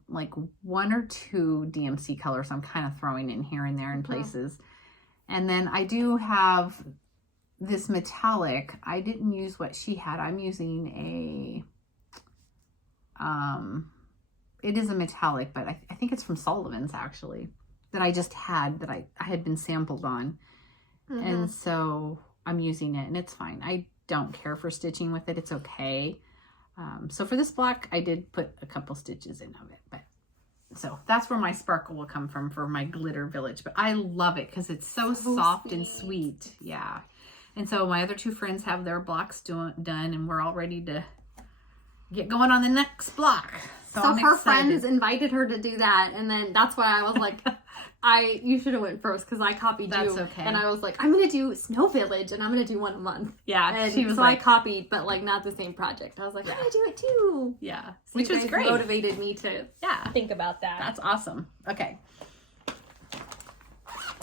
like one or two DMC colors I'm kind of throwing in here and there in places. And then I do have this metallic. I didn't use what she had. I'm using it is a metallic, but I think it's from Sullivan's actually, that I just had, that I had been sampled on. And so I'm using it, and it's fine. I don't care for stitching with it. It's okay. So for this block, I did put a couple stitches in of it, but so that's where my sparkle will come from for my Glitter Village. But I love it because it's so soft and sweet. Yeah. And so my other two friends have their blocks done, and we're all ready to get going on the next block. So her friends invited her to do that, and then that's why I was like, you should have went first because I copied you. That's okay. And I was like, I'm gonna do Snow Village, and I'm gonna do one a month. Yeah, and she was so I copied, but like not the same project. I was like, I'm gonna do it too. Yeah, so which was great. Motivated me to think about that. That's awesome. Okay.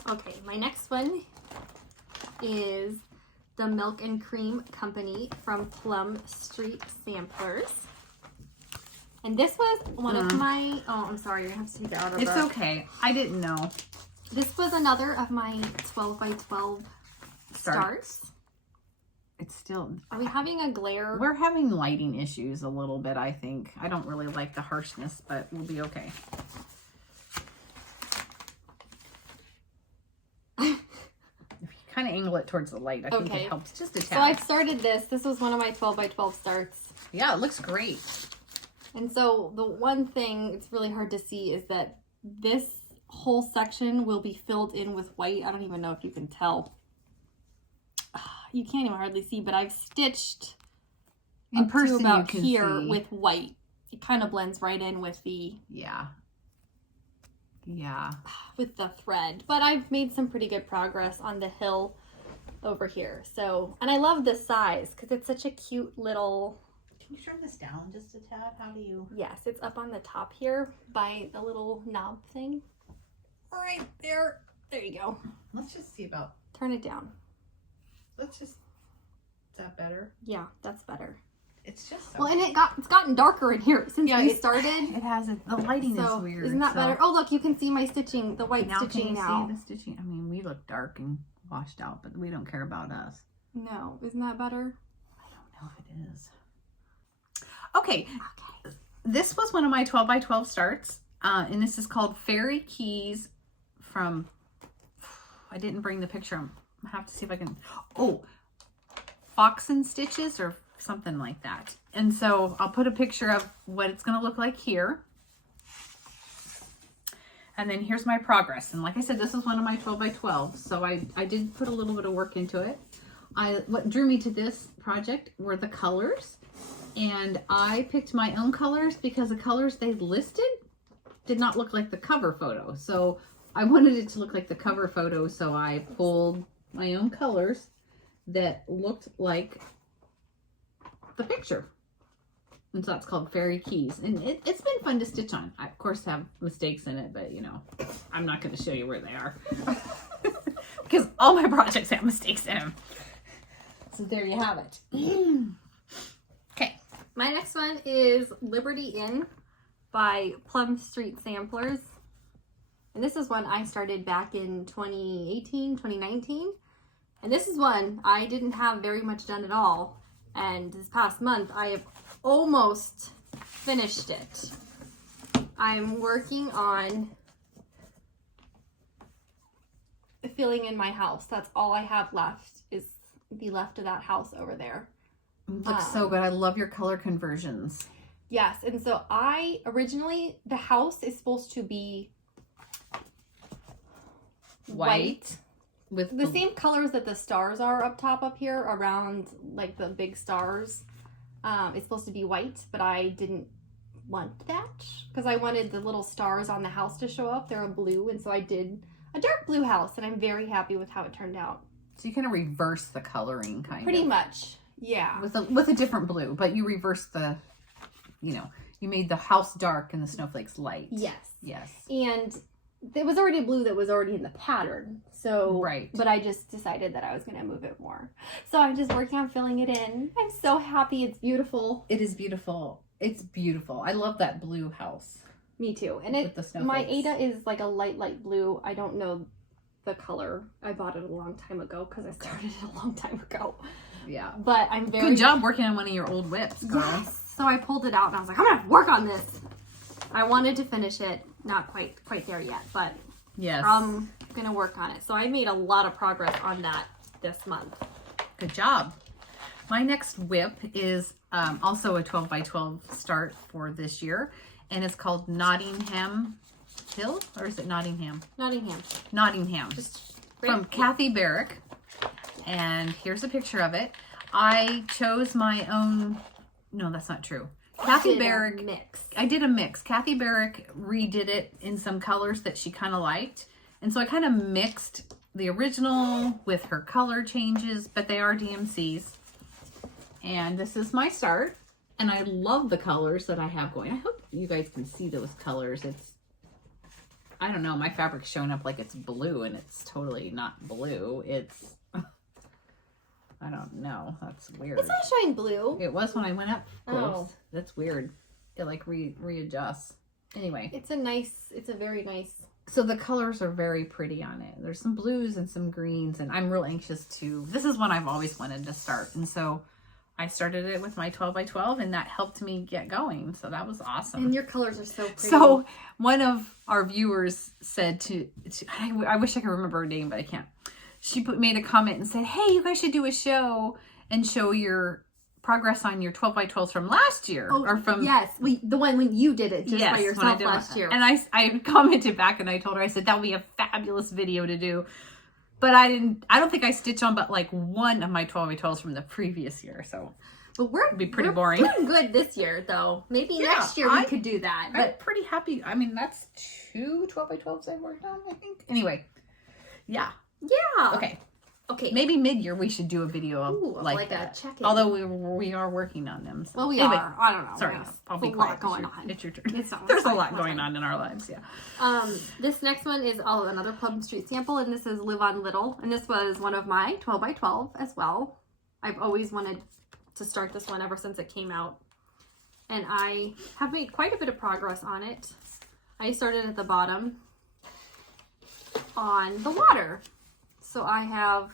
Okay, my next one is the Milk and Cream Company from Plum Street Samplers. And this was one of my, I'm sorry, you're gonna have to take that out of It's okay. I didn't know. This was another of my 12 by 12 starts. It's still, are we having a glare? We're having lighting issues a little bit, I think. I don't really like the harshness, but we'll be okay. If you kind of angle it towards the light, I think it helps just a tad. So I've started this. This was one of my 12 by 12 starts. Yeah, it looks great. And so the one thing it's really hard to see is that this whole section will be filled in with white. I don't even know if you can tell. You can't even hardly see, but I've stitched in person to about you can here see. With white. It kind of blends right in with the with the thread. But I've made some pretty good progress on the hill over here. So, and I love this size because it's such a cute little. Can you turn this down just a tad? How do you? Yes, it's up on the top here by the little knob thing. Right there. There you go. Let's just see about. Turn it down. Let's just. Is that better? Yeah, that's better. It's just so. Well, and it's gotten darker in here since we started. It has the lighting is weird. Isn't that better? Oh, look, you can see my stitching, the white stitching now. Can you see the stitching? I mean, we look dark and washed out, but we don't care about us. No, isn't that better? I don't know if it is. Okay. This was one of my 12 by 12 starts, and this is called Fairy Keys from. I didn't bring the picture. I have to see if I can. Fox and Stitches or something like that. And so I'll put a picture of what it's going to look like here. And then here's my progress. And like I said, this is one of my 12 by 12. So I did put a little bit of work into it. What drew me to this project were the colors. And I picked my own colors because the colors they listed did not look like the cover photo. So I wanted it to look like the cover photo. So I pulled my own colors that looked like the picture. And so that's called Fairy Keys. And it's been fun to stitch on. I, of course, have mistakes in it, but you know, I'm not going to show you where they are. Because all my projects have mistakes in them. So there you have it. Okay. My next one is Liberty Inn by Plum Street Samplers. And this is one I started back in 2018, 2019. And this is one I didn't have very much done at all. And this past month, I have almost finished it. I'm working on filling in my house. That's all I have left, is the left of that house over there. It looks so good. I love your color conversions. Yes, and so originally, the house is supposed to be white. With the same colors that the stars are up top up here around like the big stars. It's supposed to be white, but I didn't want that because I wanted the little stars on the house to show up. They're a blue, and so I did a dark blue house, and I'm very happy with how it turned out. So you kind of reverse the coloring, Pretty much, yeah. With a different blue, but you reverse the, you made the house dark and the snowflakes light. Yes. Yes. And there was already a blue that was already in the pattern. So, right. But I just decided that I was going to move it more. So I'm just working on filling it in. I'm so happy. It's beautiful. It is beautiful. It's beautiful. I love that blue house. Me too. And with the snowflakes. My Ada is like a light blue. I don't know the color. I bought it a long time ago because I started it a long time ago. Yeah. But I'm very... Good job working on one of your old whips, girl. Yes. So I pulled it out and I was like, I'm going to work on this. I wanted to finish it. Not quite there yet, but yes, I'm going to work on it. So I made a lot of progress on that this month. Good job. My next whip is also a 12 by 12 start for this year, and it's called Nottingham Hill, or is it Nottingham? Nottingham. Just from Kathy Barrick, and here's a picture of it. I chose my own. No, that's not true. Kathy Barrick mix. I did a mix. Kathy Barrick redid it in some colors that she kind of liked. And so I kind of mixed the original with her color changes, but they are DMCs. And this is my start. And I love the colors that I have going. I hope you guys can see those colors. I don't know, my fabric's showing up like it's blue and it's totally not blue. It's, I don't know. That's weird. It's not showing blue. It was when I went up close. Oh. That's weird. It like readjusts. Anyway. It's a very nice. So the colors are very pretty on it. There's some blues and some greens, and I'm real anxious this is one I've always wanted to start. And so I started it with my 12 by 12 and that helped me get going. So that was awesome. And your colors are so pretty. So one of our viewers said I wish I could remember her name, but I can't. She made a comment and said, hey, you guys should do a show and show your progress on your 12 by 12s from last year. Or from yes, the one when you did it just by yourself last year. And I commented back and I told her, I said, that would be a fabulous video to do. But I don't think I stitched on but like one of my 12 by 12s from the previous year. So but it'd be pretty boring. Doing good this year though. Maybe next year we could do that. But I'm pretty happy. I mean, that's 2 12 by 12s I've worked on, I think. Anyway, yeah. Yeah. Okay. Maybe mid-year we should do a video of like that. A check-in. Although we are working on them. So. Well, we are. I don't know. Sorry, I'll be quiet. It's your turn. There's a lot going on in our lives. Yeah. This next one is another Plum Street sample, and this is Live on Little, and this was one of my 12 by 12 as well. I've always wanted to start this one ever since it came out, and I have made quite a bit of progress on it. I started at the bottom on the water. So I have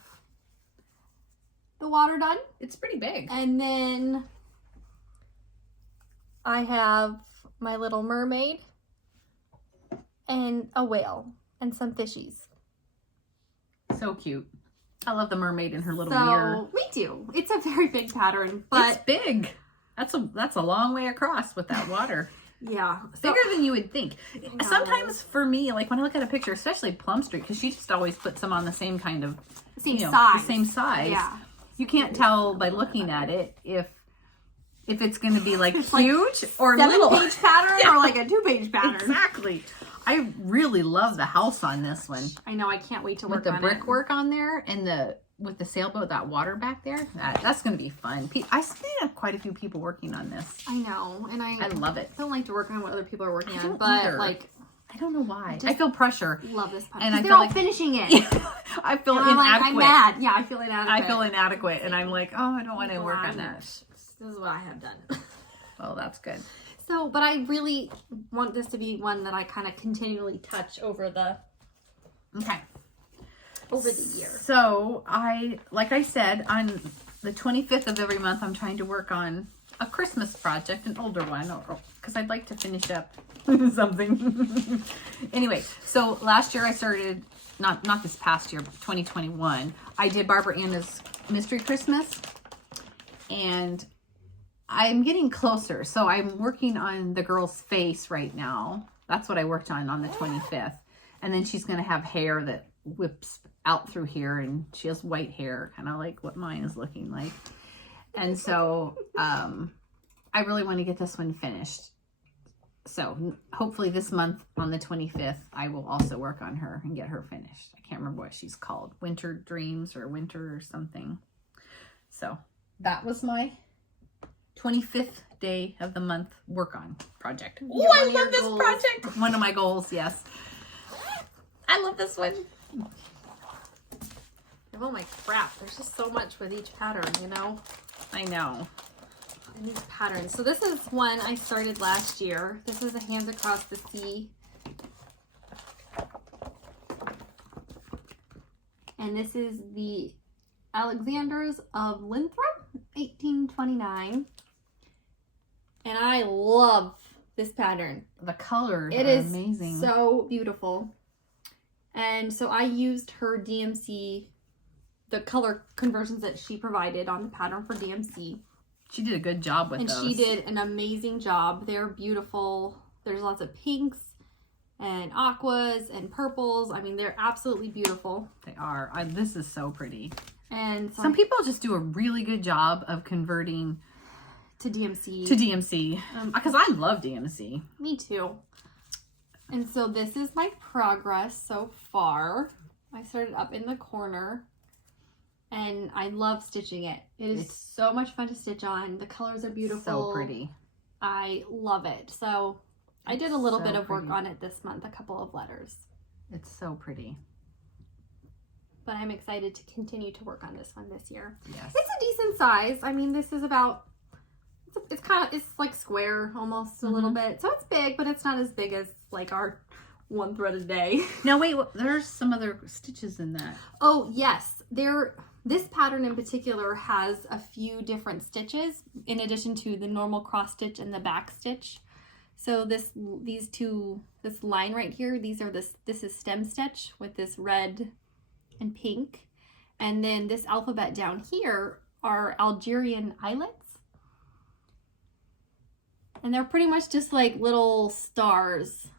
the water done. It's pretty big. And then I have my little mermaid and a whale and some fishies. So cute. I love the mermaid and her little so, mirror. Me too. It's a very big pattern, but it's big. That's a long way across with that water. Yeah. Bigger than you would think. Sometimes for me, like when I look at a picture, especially Plum Street, because she just always puts them on the same kind of size. The same size. Yeah. You can't tell by looking at it if it's going to be like huge like or little. 7-page pattern or like a 2-page pattern. Exactly. I really love the house on this one. I know. I can't wait to work on it. With the brickwork on there and with the sailboat, that water back there, that's going to be fun. I've seen quite a few people working on this. I know, and I love it. don't like to work on what other people are working on, but like, I don't know why. I feel pressure. Love this part. And I they're feel all like finishing it. I feel and inadequate. I'm mad. Yeah, I feel inadequate. I feel inadequate, and I'm like, oh, I don't want to work on that. This is what I have done. Well, that's good. So, but I really want this to be one that I kind of continually touch over the year. So like I said, on the 25th of every month, I'm trying to work on a Christmas project, an older one, because I'd like to finish up something. Anyway, so last year I started, not this past year, but 2021, I did Barbara Anna's Mystery Christmas, and I'm getting closer. So I'm working on the girl's face right now. That's what I worked on the 25th. And then she's going to have hair that whips out through here, and she has white hair, kind of like what mine is looking like. And so I really want to get this one finished. So hopefully this month on the 25th, I will also work on her and get her finished. I can't remember what she's called. Winter Dreams or Winter or something. So that was my 25th day of the month work on project. Oh, I love this project. One of my goals, yes. I love this one. Oh my crap, there's just so much with each pattern, you know? I know. And these patterns. So this is one I started last year. This is a Hands Across the Sea. And this is the Alexanders of Winthrop, 1829. And I love this pattern. The colors are amazing. It is so beautiful. And so I used her DMC, the color conversions that she provided on the pattern for DMC. She did a good job with those. And she did an amazing job. They're beautiful. There's lots of pinks and aquas and purples. I mean, they're absolutely beautiful. They are. This is so pretty. And so some people just do a really good job of converting to DMC. Because I love DMC. Me too. And so this is my progress so far. I started up in the corner. And I love stitching it. It's so much fun to stitch on. The colors are beautiful. So pretty. I love it. So I did a little bit of work on it this month, a couple of letters. It's so pretty. But I'm excited to continue to work on this one this year. Yes. It's a decent size. I mean, this is about, it's like square almost a little bit. So it's big, but it's not as big as like our one thread a day. No, wait, there's some other stitches in that. Oh, yes. This pattern in particular has a few different stitches in addition to the normal cross stitch and the back stitch. So this line right here, this is stem stitch with this red and pink. And then this alphabet down here are Algerian islets. And they're pretty much just like little stars.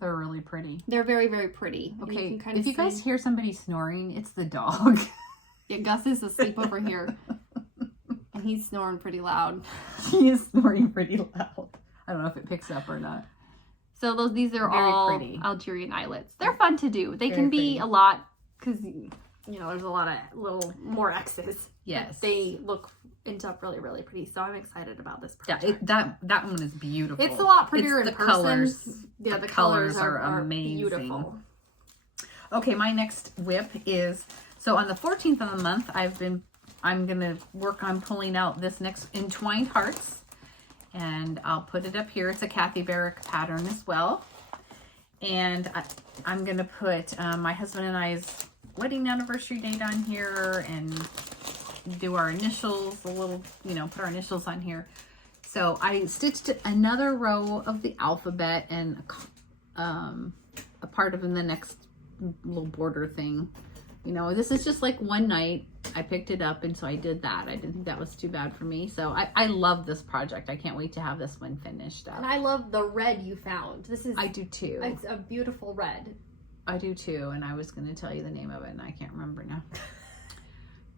They're really pretty. They're very, very pretty. Okay, if you guys hear somebody snoring, it's the dog. Yeah, Gus is asleep over here. And he's snoring pretty loud. He is snoring pretty loud. I don't know if it picks up or not. So these are all pretty Algerian islets. They're fun to do. They can be a lot, because, you know, there's a lot of little more X's. Yes. But they end up really, really pretty. So I'm excited about this project. Yeah, that one is beautiful. It's a lot prettier in person. Colors. Yeah, the colors are amazing. Beautiful. Okay, my next whip is, so on the 14th of the month, I'm going to work on pulling out this next Entwined Hearts. And I'll put it up here. It's a Kathy Barrick pattern as well. And I'm going to put my husband and I's wedding anniversary date on here and do our initials, put our initials on here. So I stitched another row of the alphabet and a part of in the next little border thing. You know, this is just like one night I picked it up, and so I did that. I didn't think that was too bad for me. So I love this project. I can't wait to have this one finished up. And I love the red you found. I do too. It's a beautiful red. I do too, and I was going to tell you the name of it, and I can't remember now.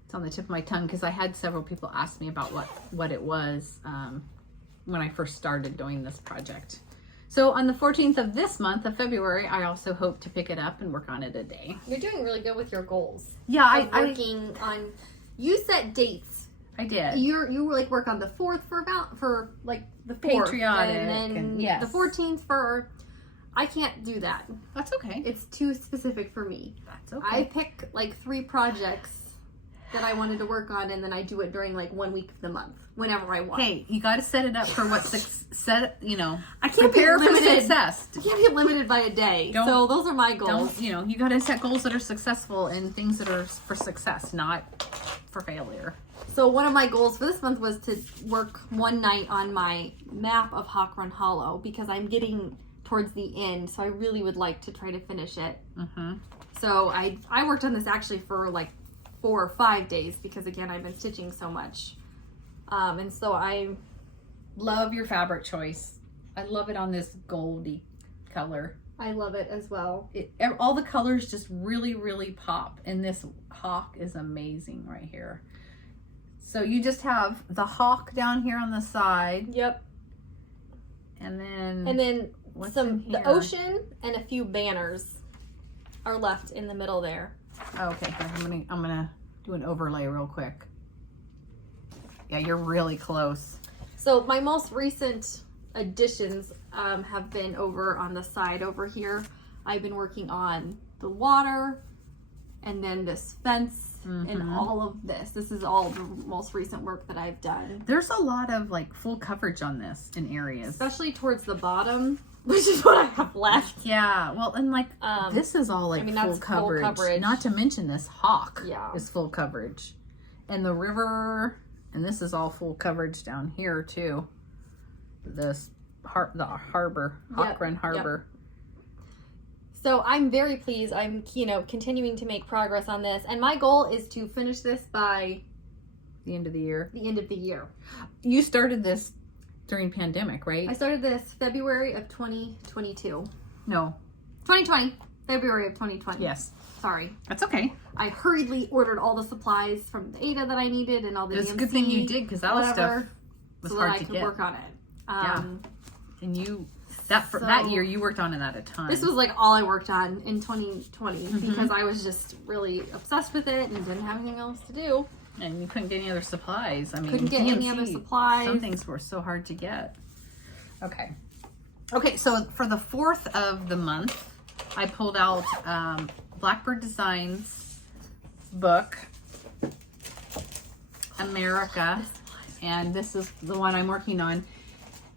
It's on the tip of my tongue because I had several people ask me about what it was when I first started doing this project. So on the 14th of this month of February, I also hope to pick it up and work on it a day. You're doing really good with your goals. Yeah, I'm working on. You set dates. I did. You like work on the 4th for like the 4th, patriotic, and then yes. the 14th for. I can't do that. That's okay. It's too specific for me. That's okay. I pick like 3 projects that I wanted to work on, and then I do it during like 1 week of the month, whenever I want. Hey, you got to set it up for what I can't prepare be for limited. success. I can't be limited by a day. So those are my goals. You got to set goals that are successful and things that are for success, not for failure. So one of my goals for this month was to work one night on my map of Hawk Run Hollow, because I'm getting towards the end, so I really would like to try to finish it. Mm-hmm. So I worked on this actually for like 4 or 5 days, because again, I've been stitching so much. And so I love your fabric choice. I love it on this goldy color. I love it as well. All the colors just really, really pop, and this hawk is amazing right here. So you just have the hawk down here on the side. Yep. And then the ocean and a few banners are left in the middle there. Okay, here, I'm gonna do an overlay real quick. Yeah, you're really close. So my most recent additions have been over on the side over here. I've been working on the water, and then this fence, and all of this. This is all the most recent work that I've done. There's a lot of like full coverage on this in areas. Especially towards the bottom, which is what I have left. Yeah, well, and like this is all like full coverage. Full coverage. Not to mention this hawk Yeah. is full coverage. And the river, and this is all full coverage down here too. The harbor, Hawk Run Harbor. Yep. So I'm very pleased. I'm, continuing to make progress on this. And my goal is to finish this by the end of the year. The end of the year. You started this during pandemic, right? I started this February of 2022. No. 2020. February of 2020. Yes. Sorry. That's okay. I hurriedly ordered all the supplies from the Ada that I needed and all the It's DMC, a good thing you did, because that was stuff was so hard that to I could get. work on it. Yeah. And that year you worked on it at a time. This was like all I worked on in 2020 because I was just really obsessed with it and didn't have anything else to do. And you couldn't get any other supplies. I mean, couldn't get any other supplies. Some things were so hard to get. Okay. Okay, so for the 4th of the month, I pulled out Blackbird Designs book, America, and this is the one I'm working on.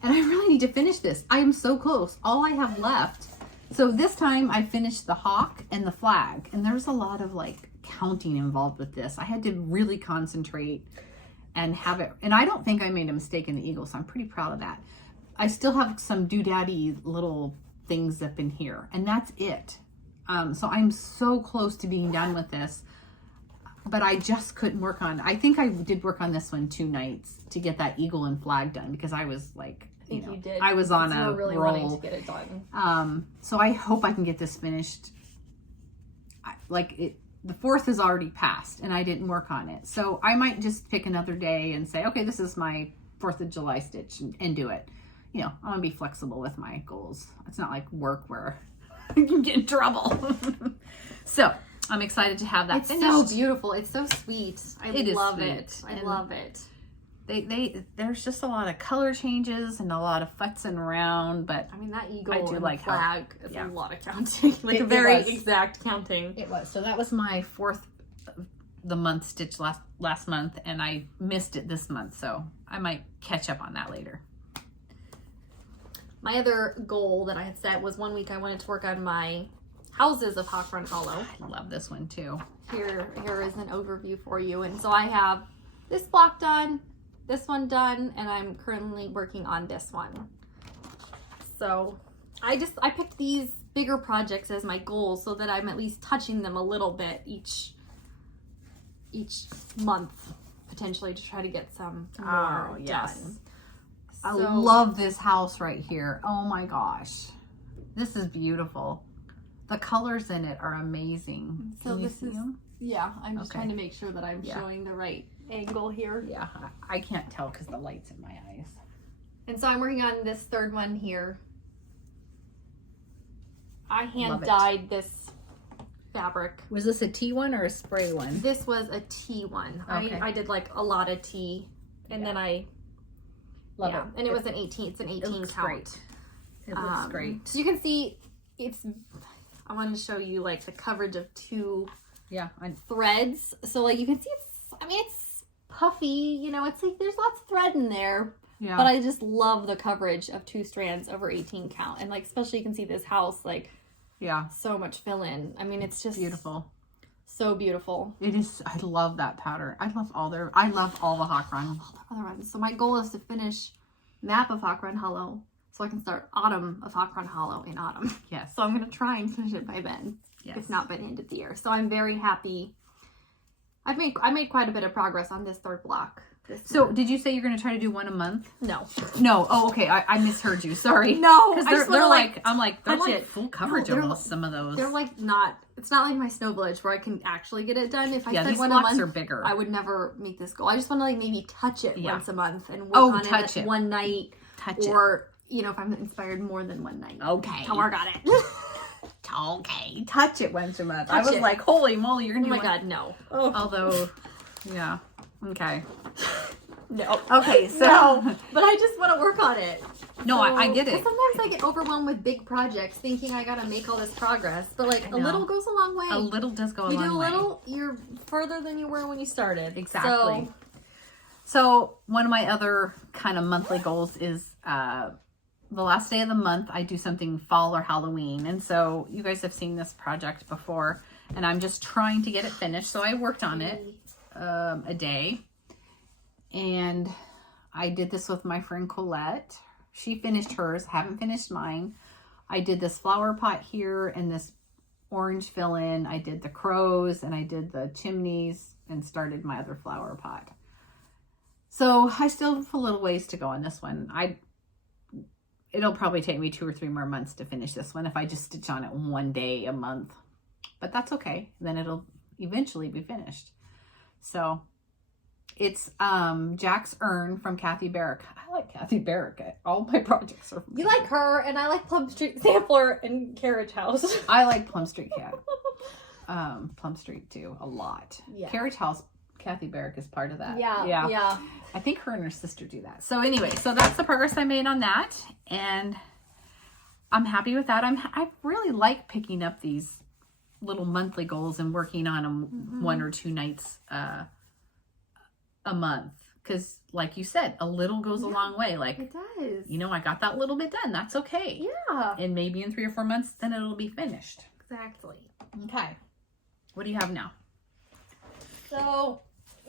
And I really need to finish this. I am so close. All I have left. So this time I finished the hawk and the flag. And there's a lot of like counting involved with this. I had to really concentrate and have it. And I don't think I made a mistake in the eagle, so I'm pretty proud of that. I still have some doodaddy little things up in here. And that's it. So I'm so close to being done with this. But I just couldn't work on it. I think I did work on this one 2 nights to get that eagle and flag done, because I was like, you did. I was on a really roll. wanting to get it done. So I hope I can get this finished. The 4th is already passed and I didn't work on it. So I might just pick another day and say, okay, this is my 4th of July stitch, and do it. I'm gonna be flexible with my goals. It's not like work where you can get in trouble. So I'm excited to have that finished. It's so beautiful. It's so sweet. I love sweet. it. I love it. There's just a lot of color changes and a lot of futzing around, but I mean, that eagle I do and like flag is a lot of counting. Like a very exact counting. It was. So that was my 4th of the month stitch last month, and I missed it this month, so I might catch up on that later. My other goal that I had set was 1 week I wanted to work on my houses of Hawk Run Hollow. I love this one too. Here is an overview for you. And so I have this block done, this one done, and I'm currently working on this one. So I picked these bigger projects as my goals so that I'm at least touching them a little bit each month, potentially, to try to get some more done. I love this house right here. Oh my gosh. This is beautiful. The colors in it are amazing. So this is, I'm just trying to make sure that I'm Yeah. showing the right angle here. Yeah, I can't tell because the light's in my eyes. And so I'm working on this 3rd one here. I hand Love it. dyed this fabric. Was this a tea one or a spray one? This was a tea one. Okay. I did like a lot of tea, and then I Love it. and it was an 18. It's an 18 It looks count. great. It looks great. So you can see I wanted to show you like the coverage of 2 Yeah, threads. So like you can see it's I mean, it's puffy, you know, it's like there's lots of thread in there. Yeah. But I just love the coverage of 2 strands over 18 count. And like, especially you can see this house, like, yeah, so much fill in. I mean, it's just beautiful. So beautiful. It is. I love that pattern. I love all the Hawk Run. All the other ones. So my goal is to finish Map of Hawk Run Hollow so I can start Autumn of Hawk Run Hollow in autumn. Yes. So I'm going to try and finish it by then. Yes. If not by the end of the year. So I'm very happy. I made quite a bit of progress on this 3rd block. So did you say you're going to try to do 1 a month? No. No. Oh, okay. I misheard you. Sorry. No. Because they're like, I'm like, they're like full coverage no, almost, some of those. They're like not, it's not like my snow village where I can actually get it done. If I said these 1 a blocks month, are bigger. I would never make this goal. I just want to like maybe touch it once a month and work on it one night. Or, you know, if I'm inspired more than one night. Okay. I'll work on it. Okay. Touch it once a month. I was like, holy moly, you're going to do God, no. Oh. Although, yeah. Okay. No. Okay, so. No, but I just want to work on it. No, so, I get it. Sometimes I get overwhelmed with big projects thinking I got to make all this progress. But like a little goes a long way. A little does go a long way. You do a little, you're further than you were when you started. Exactly. So one of my other kind of monthly goals is the last day of the month, I do something fall or Halloween. And so you guys have seen this project before, and I'm just trying to get it finished. So I worked on it a day, and I did this with my friend Colette. She finished hers, haven't finished mine. I did this flower pot here and this orange fill-in. I did the crows and I did the chimneys and started my other flower pot. So I still have a little ways to go on this one. It'll probably take me 2 or 3 more months to finish this one if I just stitch on it one day a month. But that's okay. Then it'll eventually be finished. So it's Jack's Urn from Kathy Barrick. I like Kathy Barrick. All my projects are from You like her, and I like Plum Street Sampler and Carriage House. I like Plum Street Cat. Plum Street too, a lot. Yeah. Carriage House, Kathy Barrick is part of that. Yeah. I think her and her sister do that. So anyway, so that's the progress I made on that, and I'm happy with that. I really like picking up these little monthly goals and working on them 1 or 2 nights a month, because like you said, a little goes a long way. Like it does. You know, I got that little bit done. That's okay. Yeah. And maybe in 3 or 4 months, then it'll be finished. Exactly. Okay. What do you have now? So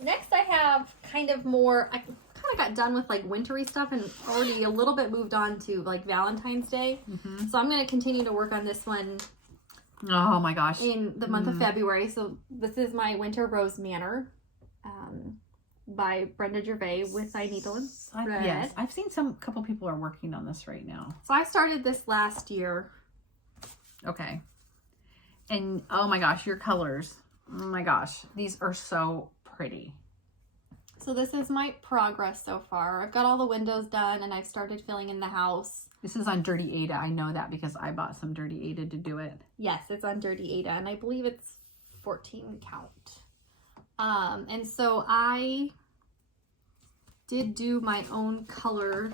next I have kind of more, I kind of got done with like wintry stuff and already a little bit moved on to like Valentine's Day. So I'm going to continue to work on this one. Oh my gosh. In the month of February. So this is my Winter Rose Manor by Brenda Gervais with I Needle and Thread. Yes, I've seen couple people are working on this right now. So I started this last year. Okay. And oh my gosh, your colors. Oh my gosh, these are so pretty. So this is my progress so far. I've got all the windows done and I've started filling in the house. This is on Dirty Ada. I know that because I bought some Dirty Ada to do it. Yes, it's on Dirty Ada and I believe it's 14 count. And so I did do my own color.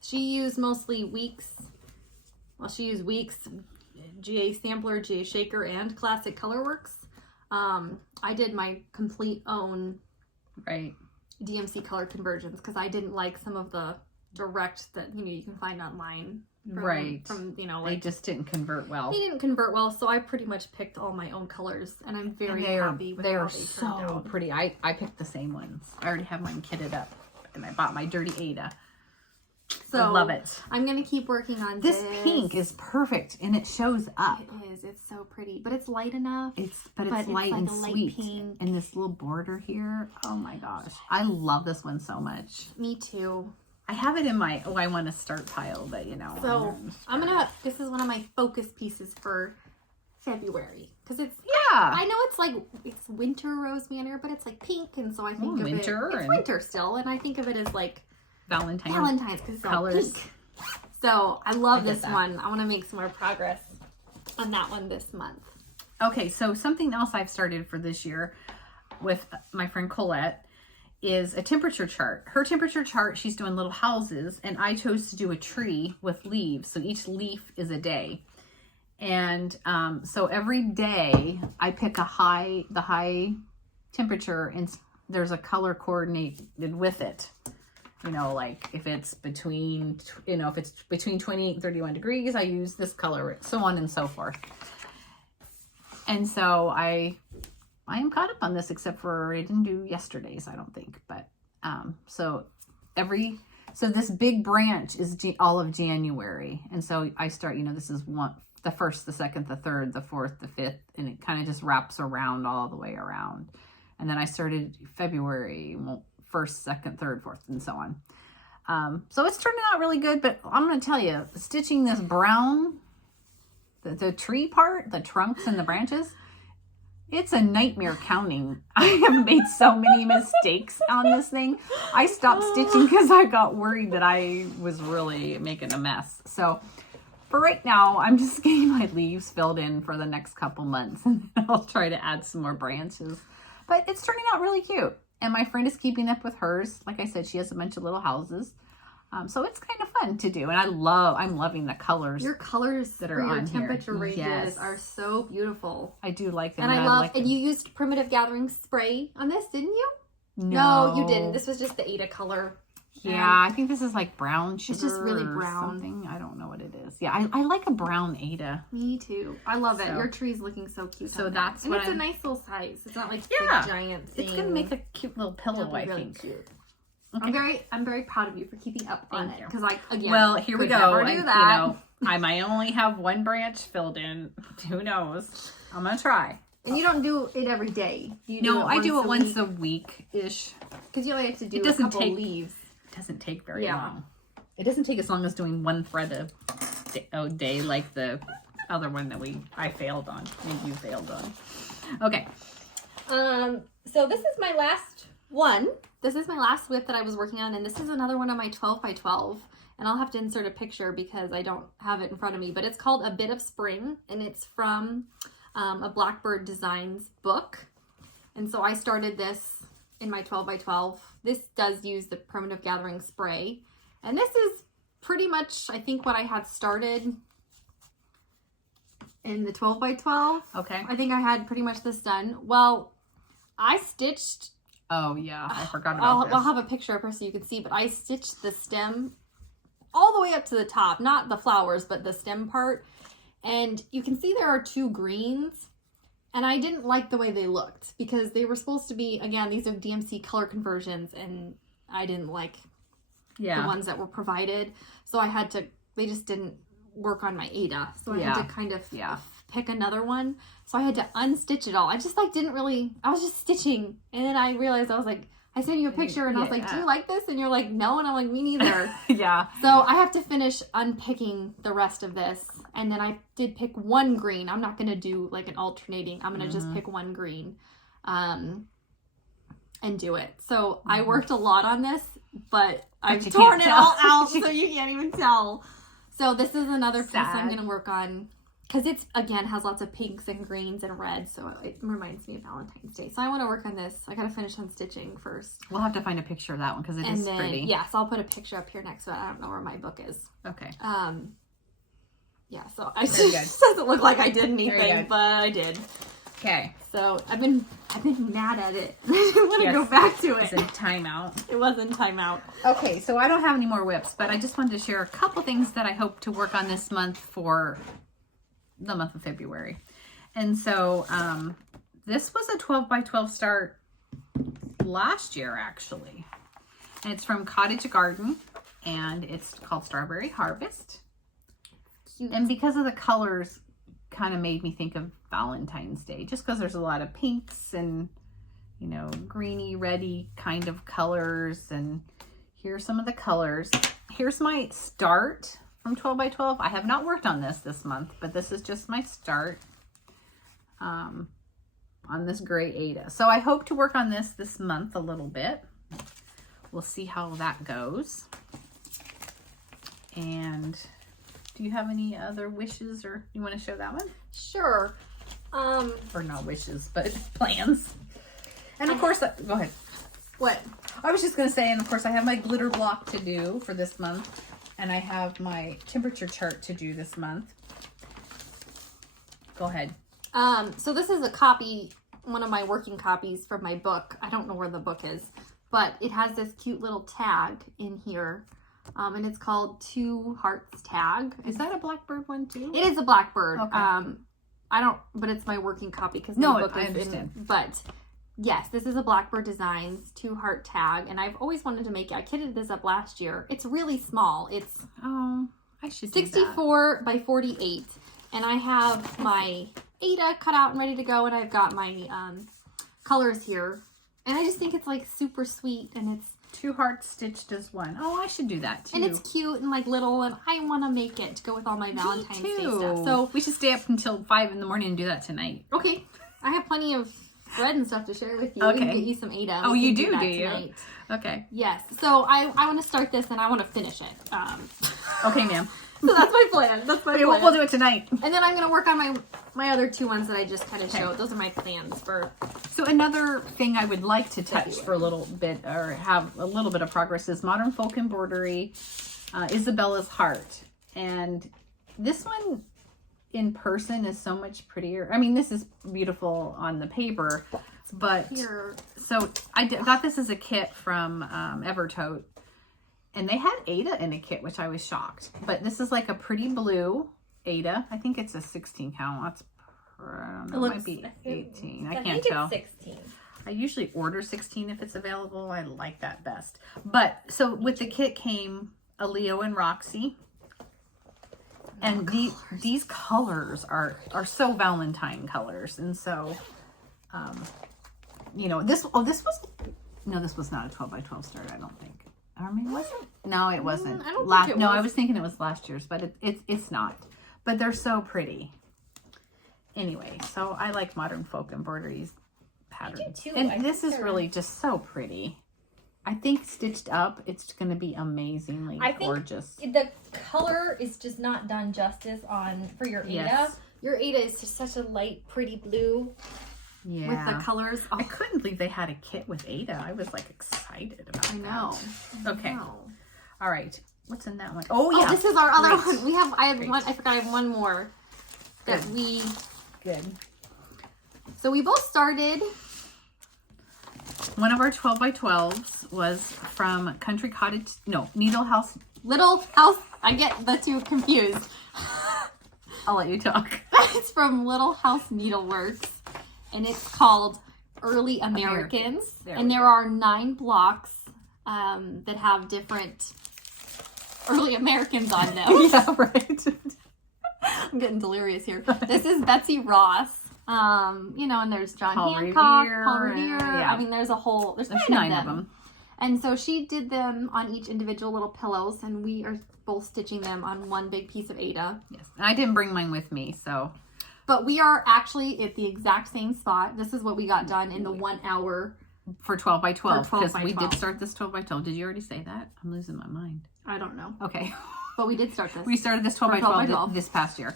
She used mostly Weeks. Well, she used Weeks, GA Sampler, GA Shaker, and Classic Colorworks. I did my complete own DMC color conversions because I didn't like some of the direct that you can find online. From they just didn't convert well. They didn't convert well, so I pretty much picked all my own colors, and I'm very happy with how they turned out. They are so pretty. I picked the same ones. I already have mine kitted up, and I bought my Dirty Ada. So I love it. I'm gonna keep working on this. This pink is perfect, and it shows up. It is. It's so pretty, but it's light enough. It's light like and sweet. Pink. And this little border here. Oh my gosh, I love this one so much. Me too. I have it in my I want to start pile, but So this is one of my focus pieces for February because it's I know it's Winter Rose Manor, but it's like pink, and so I think of it's winter still, and I think of it as like Valentine's because it's all pink. So I love this one. I want to make some more progress on that one this month. Okay, so something else I've started for this year with my friend Colette is a temperature chart. Her temperature chart, she's doing little houses, and I chose to do a tree with leaves. So each leaf is a day. And so every day I pick the high temperature and there's a color coordinated with it. You know, like if it's between, if it's between 28 and 31 degrees, I use this color, so on and so forth. And so I am caught up on this, except for I didn't do yesterday's, I don't think. But so this big branch is all of January. And so I start, this is the 1st, the 2nd, the 3rd, the 4th, the 5th, and it kind of just wraps around all the way around. And then I started February, 1st, 2nd, 3rd, 4th, and so on. So it's turning out really good, but I'm going to tell you, stitching this brown, the tree part, the trunks and the branches, it's a nightmare counting. I have made so many mistakes on this thing. I stopped stitching because I got worried that I was really making a mess. So for right now, I'm just getting my leaves filled in for the next couple months, and I'll try to add some more branches. But it's turning out really cute. And my friend is keeping up with hers. Like I said, she has a bunch of little houses. So it's kind of fun to do. And I'm loving the colors. Your colors that are on here. Temperature ranges are so beautiful. I do like them. And and you used Primitive Gathering spray on this, didn't you? No, you didn't. This was just the Ada color. Yeah, I think this is like brown sugar. It's just really brown. Something. I don't know what it is. Yeah, I like a brown Ada. Me too. I love it. Your tree's looking so cute. So that's and it's a nice little size. It's not like big giant thing. It's gonna make a cute little pillow. I think. Cute. Okay. I'm very proud of you for keeping up on it, because here we go. I only have one branch filled in. Who knows? I'm gonna try. And you don't do it every day. I do it once a week ish. Because you only have to do a couple leaves. It doesn't take very long. It doesn't take as long as doing one thread a day like the other one that I failed on. Maybe you failed on. Okay. So this is my last one. This is my last whip that I was working on, and this is another one of my 12 by 12. And I'll have to insert a picture because I don't have it in front of me. But it's called A Bit of Spring, and it's from a Blackbird Designs book. And so I started this in my 12 by 12. This does use the Primitive Gathering spray. And this is pretty much, I think, what I had started in the 12 by 12. Okay. I think I had pretty much this done. Well, I stitched... Oh, yeah. I forgot about this. I'll have a picture up here so you can see, but I stitched the stem all the way up to the top. Not the flowers, but the stem part. And you can see there are two greens. And I didn't like the way they looked because they were supposed to be, again, these are DMC color conversions, and I didn't like the ones that were provided. So I had to, they just didn't work on my Ada. So I had to kind of pick another one. So I had to unstitch it all. I just didn't really, I was just stitching. And then I realized, I was like, I sent you a picture and I was like, do you like this? And you're like, no. And I'm like, me neither. Yeah. So I have to finish unpicking the rest of this. And then I did pick one green. I'm not going to do like an alternating. I'm going to just pick one green and do it. So I worked a lot on this, but I've torn it all out so you can't even tell. So this is another piece I'm going to work on. Because it's, again, has lots of pinks and greens and reds, so it reminds me of Valentine's Day. So I want to work on this. I got to finish on stitching first. We'll have to find a picture of that one because it is pretty. Yes, I'll put a picture up here next to it. I don't know where my book is. Okay. Yeah, so it doesn't look like I did anything, but I did. Okay. So I've been mad at it. I didn't want to go back to it. It's in timeout. It was in timeout. Okay, so I don't have any more whips, but I just wanted to share a couple things that I hope to work on this month for the month of February. And so this was a 12 by 12 start last year, actually. And it's from Cottage Garden, and it's called Strawberry Harvest. Cute. And because of the colors, kind of made me think of Valentine's Day, just because there's a lot of pinks and, greeny, reddy kind of colors. And here's some of the colors. Here's my start from 12 by 12. I have not worked on this month, but this is just my start on this gray Ada. So I hope to work on this month a little bit. We'll see how that goes. And do you have any other wishes, or you want to show that one? Sure. Or not wishes, but plans. And of course, go ahead. What? I was just going to say, and of course I have my glitter block to do for this month. And I have my temperature chart to do this month. Go ahead. So this is a copy one of my working copies from my book. I don't know where the book is, but it has this cute little tag in here. And it's called 2 Hearts Tag. Is that a blackbird one too? It is a blackbird. Okay. But it's my working copy because no, my book I is understand. But yes, this is a Blackbird Designs 2 Heart Tag, and I've always wanted to make it. I kitted this up last year. It's really small. It's I should do 64 by 48, and I have my Ada cut out and ready to go, and I've got my colors here, and I just think it's like super sweet, and it's 2 hearts stitched as one. Oh, I should do that too. And it's cute and like little, and I want to make it to go with all my Valentine's Day stuff. So we should stay up until 5 in the morning and do that tonight. Okay, I have plenty of thread and stuff to share with you. Okay. We can get you some Ada. Oh, you do you? Tonight. Okay. Yes. So I want to start this and I want to finish it. Okay, ma'am. So that's my plan. That's my plan. We'll do it tonight. And then I'm going to work on my other 2 ones that I just kind of showed. Those are my plans for. So another thing I would like to touch for a little bit, or have a little bit of progress, is Modern Folk Embroidery, Isabella's Heart. And this one in person is so much prettier. I mean, this is beautiful on the paper, but here. So I got this as a kit from Evertote. And they had Ada in a kit, which I was shocked. But this is like a pretty blue Ada. I think it's a 16 count. That's, I don't know, it might be 18. I can't tell. It's 16. I usually order 16 if it's available. I like that best. But so with the kit came a Leo and Roxy. And these colors are so Valentine colors. And so, you know, this was not a 12 by 12 start, I don't think. Or maybe was it? No, it wasn't. I don't think it was. No, I was thinking it was last year's, but it's not. But they're so pretty. Anyway, so I like Modern Folk Embroidery's pattern. I do too. And this is really just so pretty. I think stitched up, it's going to be amazingly gorgeous. The color is just not done justice for your Ada. Yes. Your Ada is just such a light, pretty blue. Yeah. With the colors. Oh. I couldn't believe they had a kit with Ada. I was like excited about that. I know. Okay. I know. All right. What's in that one? Oh, yeah. Oh, this is our other Great. one. I forgot I have one more that Good. So we both started. One of our 12 by 12s was from Needle House. Little House. I get the 2 confused. I'll let you talk. It's from Little House Needleworks. And it's called Early Americans. And there are 9 blocks that have different Early Americans on them. Yeah, right. I'm getting delirious here. This is Betsy Ross. And there's John Paul Hancock, Revere, Paul Revere. yeah. I mean, there's 9 of them. And so she did them on each individual little pillows, and we are both stitching them on one big piece of Ada. Yes. And I didn't bring mine with me, so. But we are actually at the exact same spot. This is what we got done in the 1 hour. For 12 by 12. For 12 Because by we 12. did start this 12 by 12. Did you already say that? I'm losing my mind. I don't know. Okay. But we did start this. We started this 12 by 12 this past year.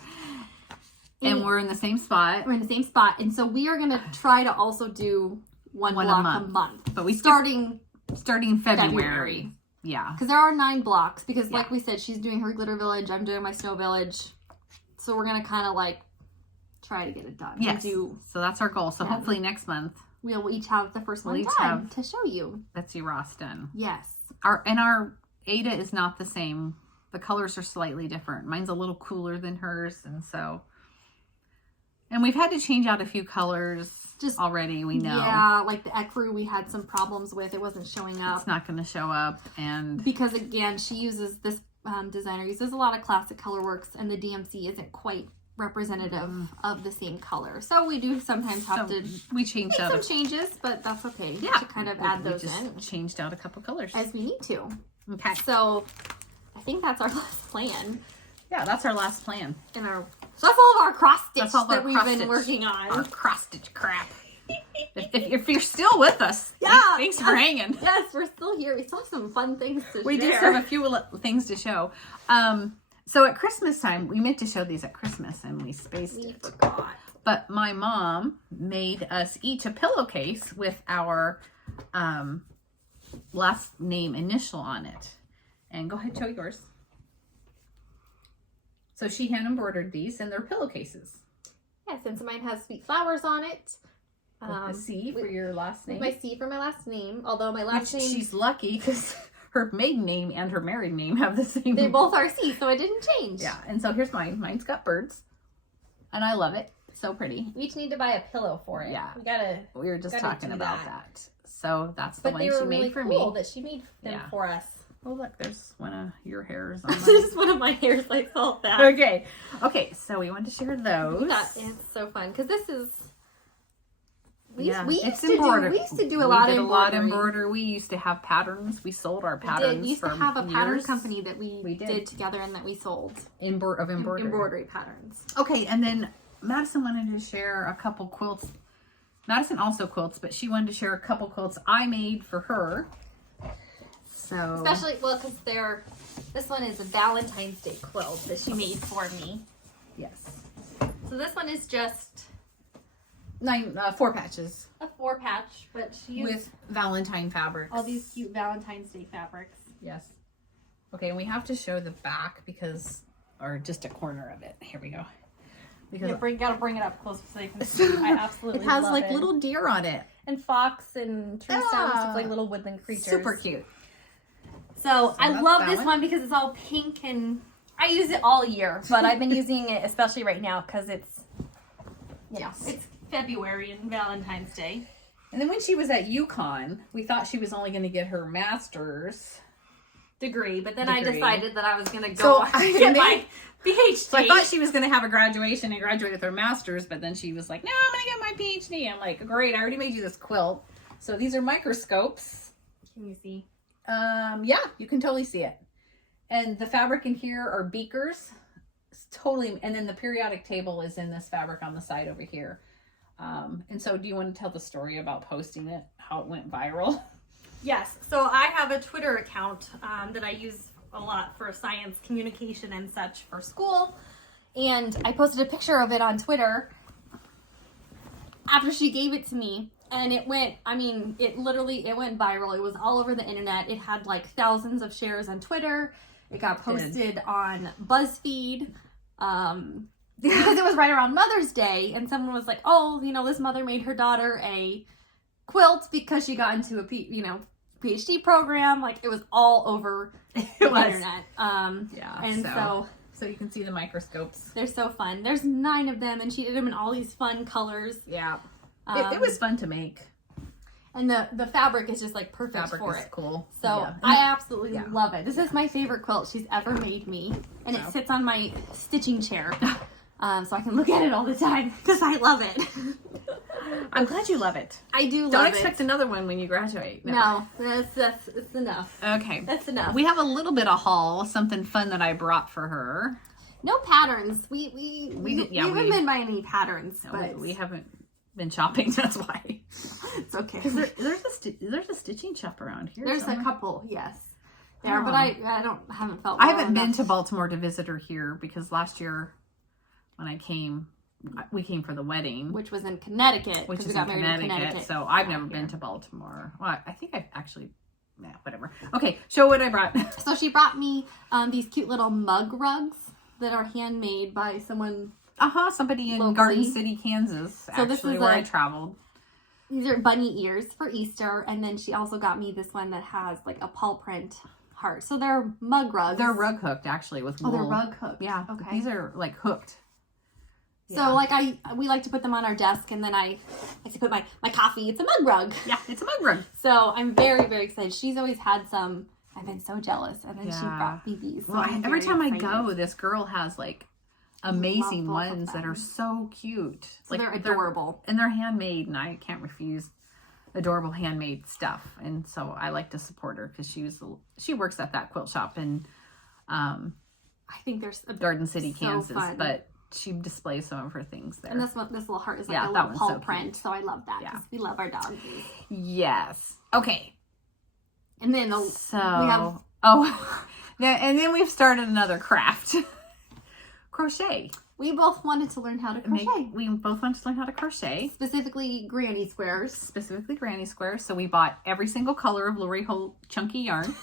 And we're in the same spot. We're in the same spot. And so we are going to try to also do one block a month. But we starting February. Yeah. Because there are 9 blocks. Because like Yeah. we said, she's doing her glitter village. I'm doing my snow village. So we're going to kind of like try to get it done. Yes. So that's our goal. So hopefully next month we'll each have the first one done to show you. Betsy Ross done. Yes. Our Ada is not the same. The colors are slightly different. Mine's a little cooler than hers, and we've had to change out a few colors already, we know. Yeah, like the ecru we had some problems with. It wasn't showing up. It's not going to show up. And because, again, this designer uses a lot of classic colorworks, and the DMC isn't quite representative of the same color. So we do sometimes have to we changed make out some changes, but that's okay. Yeah. To kind of add those just in. Changed out a couple colors. As we need to. Okay. So I think that's our last plan. Yeah, that's our last plan. So that's all of our cross stitch that we've been cross-stitch. working on. Our cross stitch crap. if you're still with us, thanks for hanging. Yes, we're still here. We still have some fun things to share. We do have a few things to show. So at Christmas time, we meant to show these at Christmas and we spaced it. We forgot. But my mom made us each a pillowcase with our last name initial on it. And go ahead, show yours. So she hand embroidered these and they're pillowcases. Yes, and so mine has sweet flowers on it. With the C for your last name. My C for my last name, although my last name... She's lucky because her maiden name and her married name have the same. They both are C, so it didn't change. Yeah, and so here's mine. Mine's got birds, and I love it. So pretty. We each need to buy a pillow for it. Yeah. We were just talking about that. So that's the but one they were she made really for cool me. that she made them for us. Oh, look, there's one of your hairs on This is one of my hairs. I saw that. Okay, so we want to share those. That is so fun because this is... We used to do a lot of embroidery. We used to have patterns. We sold our patterns. We used to have a pattern company that we did together and that we sold. Embroidery patterns. Okay, and then Madison wanted to share a couple quilts. Madison also quilts, but she wanted to share a couple quilts I made for her. So especially, well, because this one is a Valentine's Day quilt that she made for me. Yes. So this one is just 4 patches. A 4-patch, but she used with Valentine fabrics. All these cute Valentine's Day fabrics. Yes. Okay, and we have to show the back or just a corner of it. Here we go. Because gotta bring it up close so you can see. I absolutely love it. It has little deer on it. And fox and tree stumps. It's like little woodland creatures. Super cute. So I love this one because it's all pink and I use it all year, but I've been using it especially right now because it's it's February and Valentine's Day. And then when she was at UConn, we thought she was only going to get her master's degree, but then I decided that I was going to go get my PhD. So I thought she was going to have a graduation and graduate with her master's, but then she was like, no, I'm going to get my PhD. I'm like, great, I already made you this quilt. So these are microscopes. Can you see? Yeah, you can totally see it. And the fabric in here are beakers. It's totally, and then the periodic table is in this fabric on the side over here. And so do you want to tell the story about posting it, how it went viral? Yes. So I have a Twitter account that I use a lot for science communication and such for school. And I posted a picture of it on Twitter after she gave it to me. And it went, it went viral. It was all over the internet. It had like thousands of shares on Twitter. It got posted on BuzzFeed. Because it was right around Mother's Day, and someone was like, oh, this mother made her daughter a quilt because she got into a PhD program. Like, it was all over the internet. And so you can see the microscopes. They're so fun. There's 9 of them, and she did them in all these fun colors. Yeah. It was fun to make. And the fabric is just like perfect for it. Cool. So I absolutely love it. This is my favorite quilt she's ever made me. And it sits on my stitching chair. So I can look at it all the time because I love it. I'm glad you love it. I do love it. Don't expect another one when you graduate. No, that's enough. Okay. That's enough. We have a little bit of haul, something fun that I brought for her. No patterns. We haven't been buying any patterns. No, but we haven't been shopping, that's why. It's okay. Because there's a stitching shop around here. There's a couple, yes. There, but I haven't felt. I haven't been to Baltimore to visit her here because last year when I came, we came for the wedding, which was in Connecticut. Which is in Connecticut. So I've never been to Baltimore. Well, I think I've actually. Yeah, whatever. Okay, show what I brought. So she brought me these cute little mug rugs that are handmade by someone. Somebody in locally. Garden City, Kansas. So this is where I traveled. These are bunny ears for Easter, and then she also got me this one that has like a paw print heart. So they're mug rugs. They're rug hooked actually with wool. Oh, they're rug hooked. Yeah. Okay. These are like hooked. So like we like to put them on our desk, and then I like to put my coffee. It's a mug rug. Yeah, it's a mug rug. So I'm very, very excited. She's always had some. I've been so jealous, and then she brought me these. So well, every time I go, this girl has like amazing ones that are so cute. So like they're adorable, and they're handmade, and I can't refuse adorable handmade stuff. And so I like to support her because she works at that quilt shop in I think there's Garden City, Kansas, but she displays some of her things there. And this little heart is like a little paw print, so I love that because we love our dogs. Yes. Okay. And then and then we've started another craft. Crochet. We both wanted to learn how to crochet. We both wanted to learn how to crochet. Specifically granny squares. So we bought every single color of Lori Holt chunky yarn.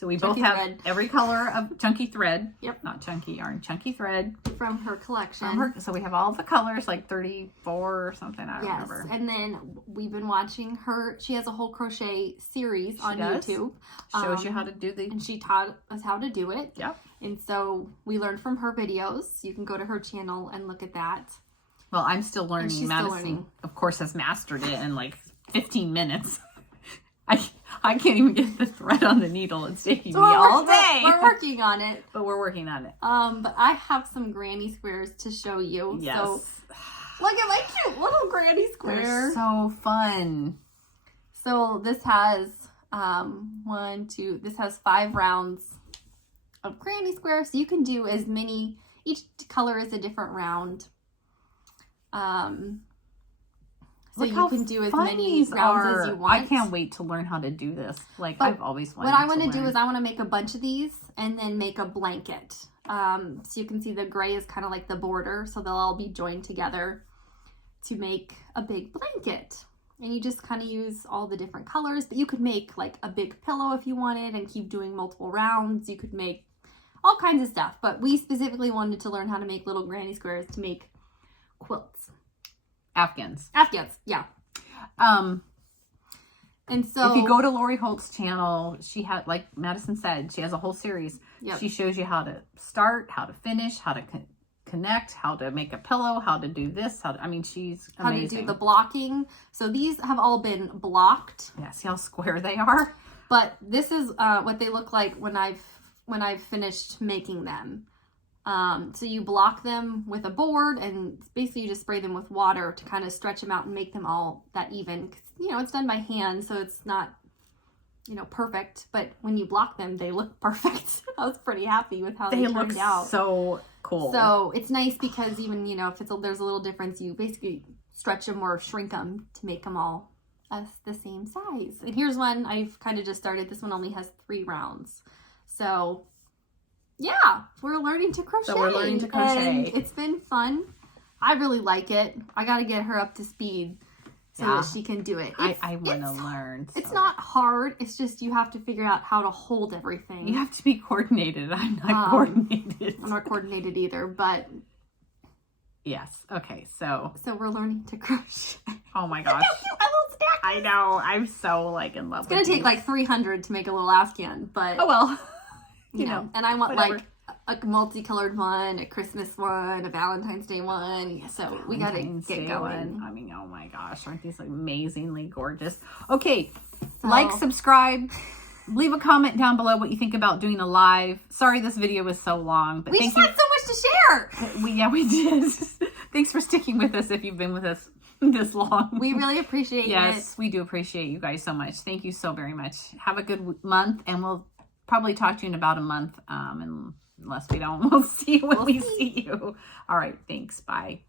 So we both have every color of chunky thread. Yep. Not chunky yarn, chunky thread. From her collection. So we have all the colors, like 34 or something, I don't remember. And then we've been watching her. She has a whole crochet series on YouTube. Shows you how to do the... And she taught us how to do it. Yep. And so we learned from her videos. You can go to her channel and look at that. Well, I'm still learning. Madison, of course, has mastered it in like 15 minutes. I can't even get the thread on the needle. It's taking me all day. We're working on it. But we're working on it. But I have some granny squares to show you. Yes. So look at my cute little granny square. They're so fun. So this has this has 5 rounds of granny squares. So you can do as many, each color is a different round. So you can do as many rounds as you want. I can't wait to learn how to do this. Like, I've always wanted to What I want to do is I want to make a bunch of these and then make a blanket. So you can see the gray is kind of like the border. So they'll all be joined together to make a big blanket. And you just kind of use all the different colors. But you could make like a big pillow if you wanted and keep doing multiple rounds. You could make all kinds of stuff. But we specifically wanted to learn how to make little granny squares to make quilts. Afghans, yeah. And so if you go to Lori Holt's channel, she had, like Madison said, she has a whole series. Yep. She shows you how to start, how to finish, how to connect, how to make a pillow, how to do this. She's amazing. How to do the blocking. So these have all been blocked. Yeah, see how square they are? But this is what they look like when I've finished making them. So you block them with a board and basically you just spray them with water to kind of stretch them out and make them all that even. 'Cause, it's done by hand, so it's not, perfect. But when you block them, they look perfect. I was pretty happy with how they turned out. So cool. So it's nice because even, if there's a little difference, you basically stretch them or shrink them to make them all the same size. And here's one I've kind of just started. This one only has 3 rounds. So... yeah, we're learning to crochet. And it's been fun. I really like it. I got to get her up to speed so that she can do it. I want to learn. It's not hard. It's just you have to figure out how to hold everything. You have to be coordinated. I'm not coordinated. I'm not coordinated either, but... yes. Okay, so we're learning to crochet. Oh my gosh. I know. I'm so in love with it. It's going to take 300 to make a little Afghan, but... oh well. You know, and I want a multicolored one, a Christmas one, a Valentine's Day one. So we got to get going. Oh my gosh, aren't these amazingly gorgeous? Okay, like, subscribe, leave a comment down below what you think about doing a live. Sorry this video was so long, but we just had so much to share. We did. Thanks for sticking with us if you've been with us this long. We really appreciate it. Yes, we do appreciate you guys so much. Thank you so very much. Have a good month, and we'll probably talk to you in about a month, unless we don't. We'll see you when we see you. All right, thanks. Bye.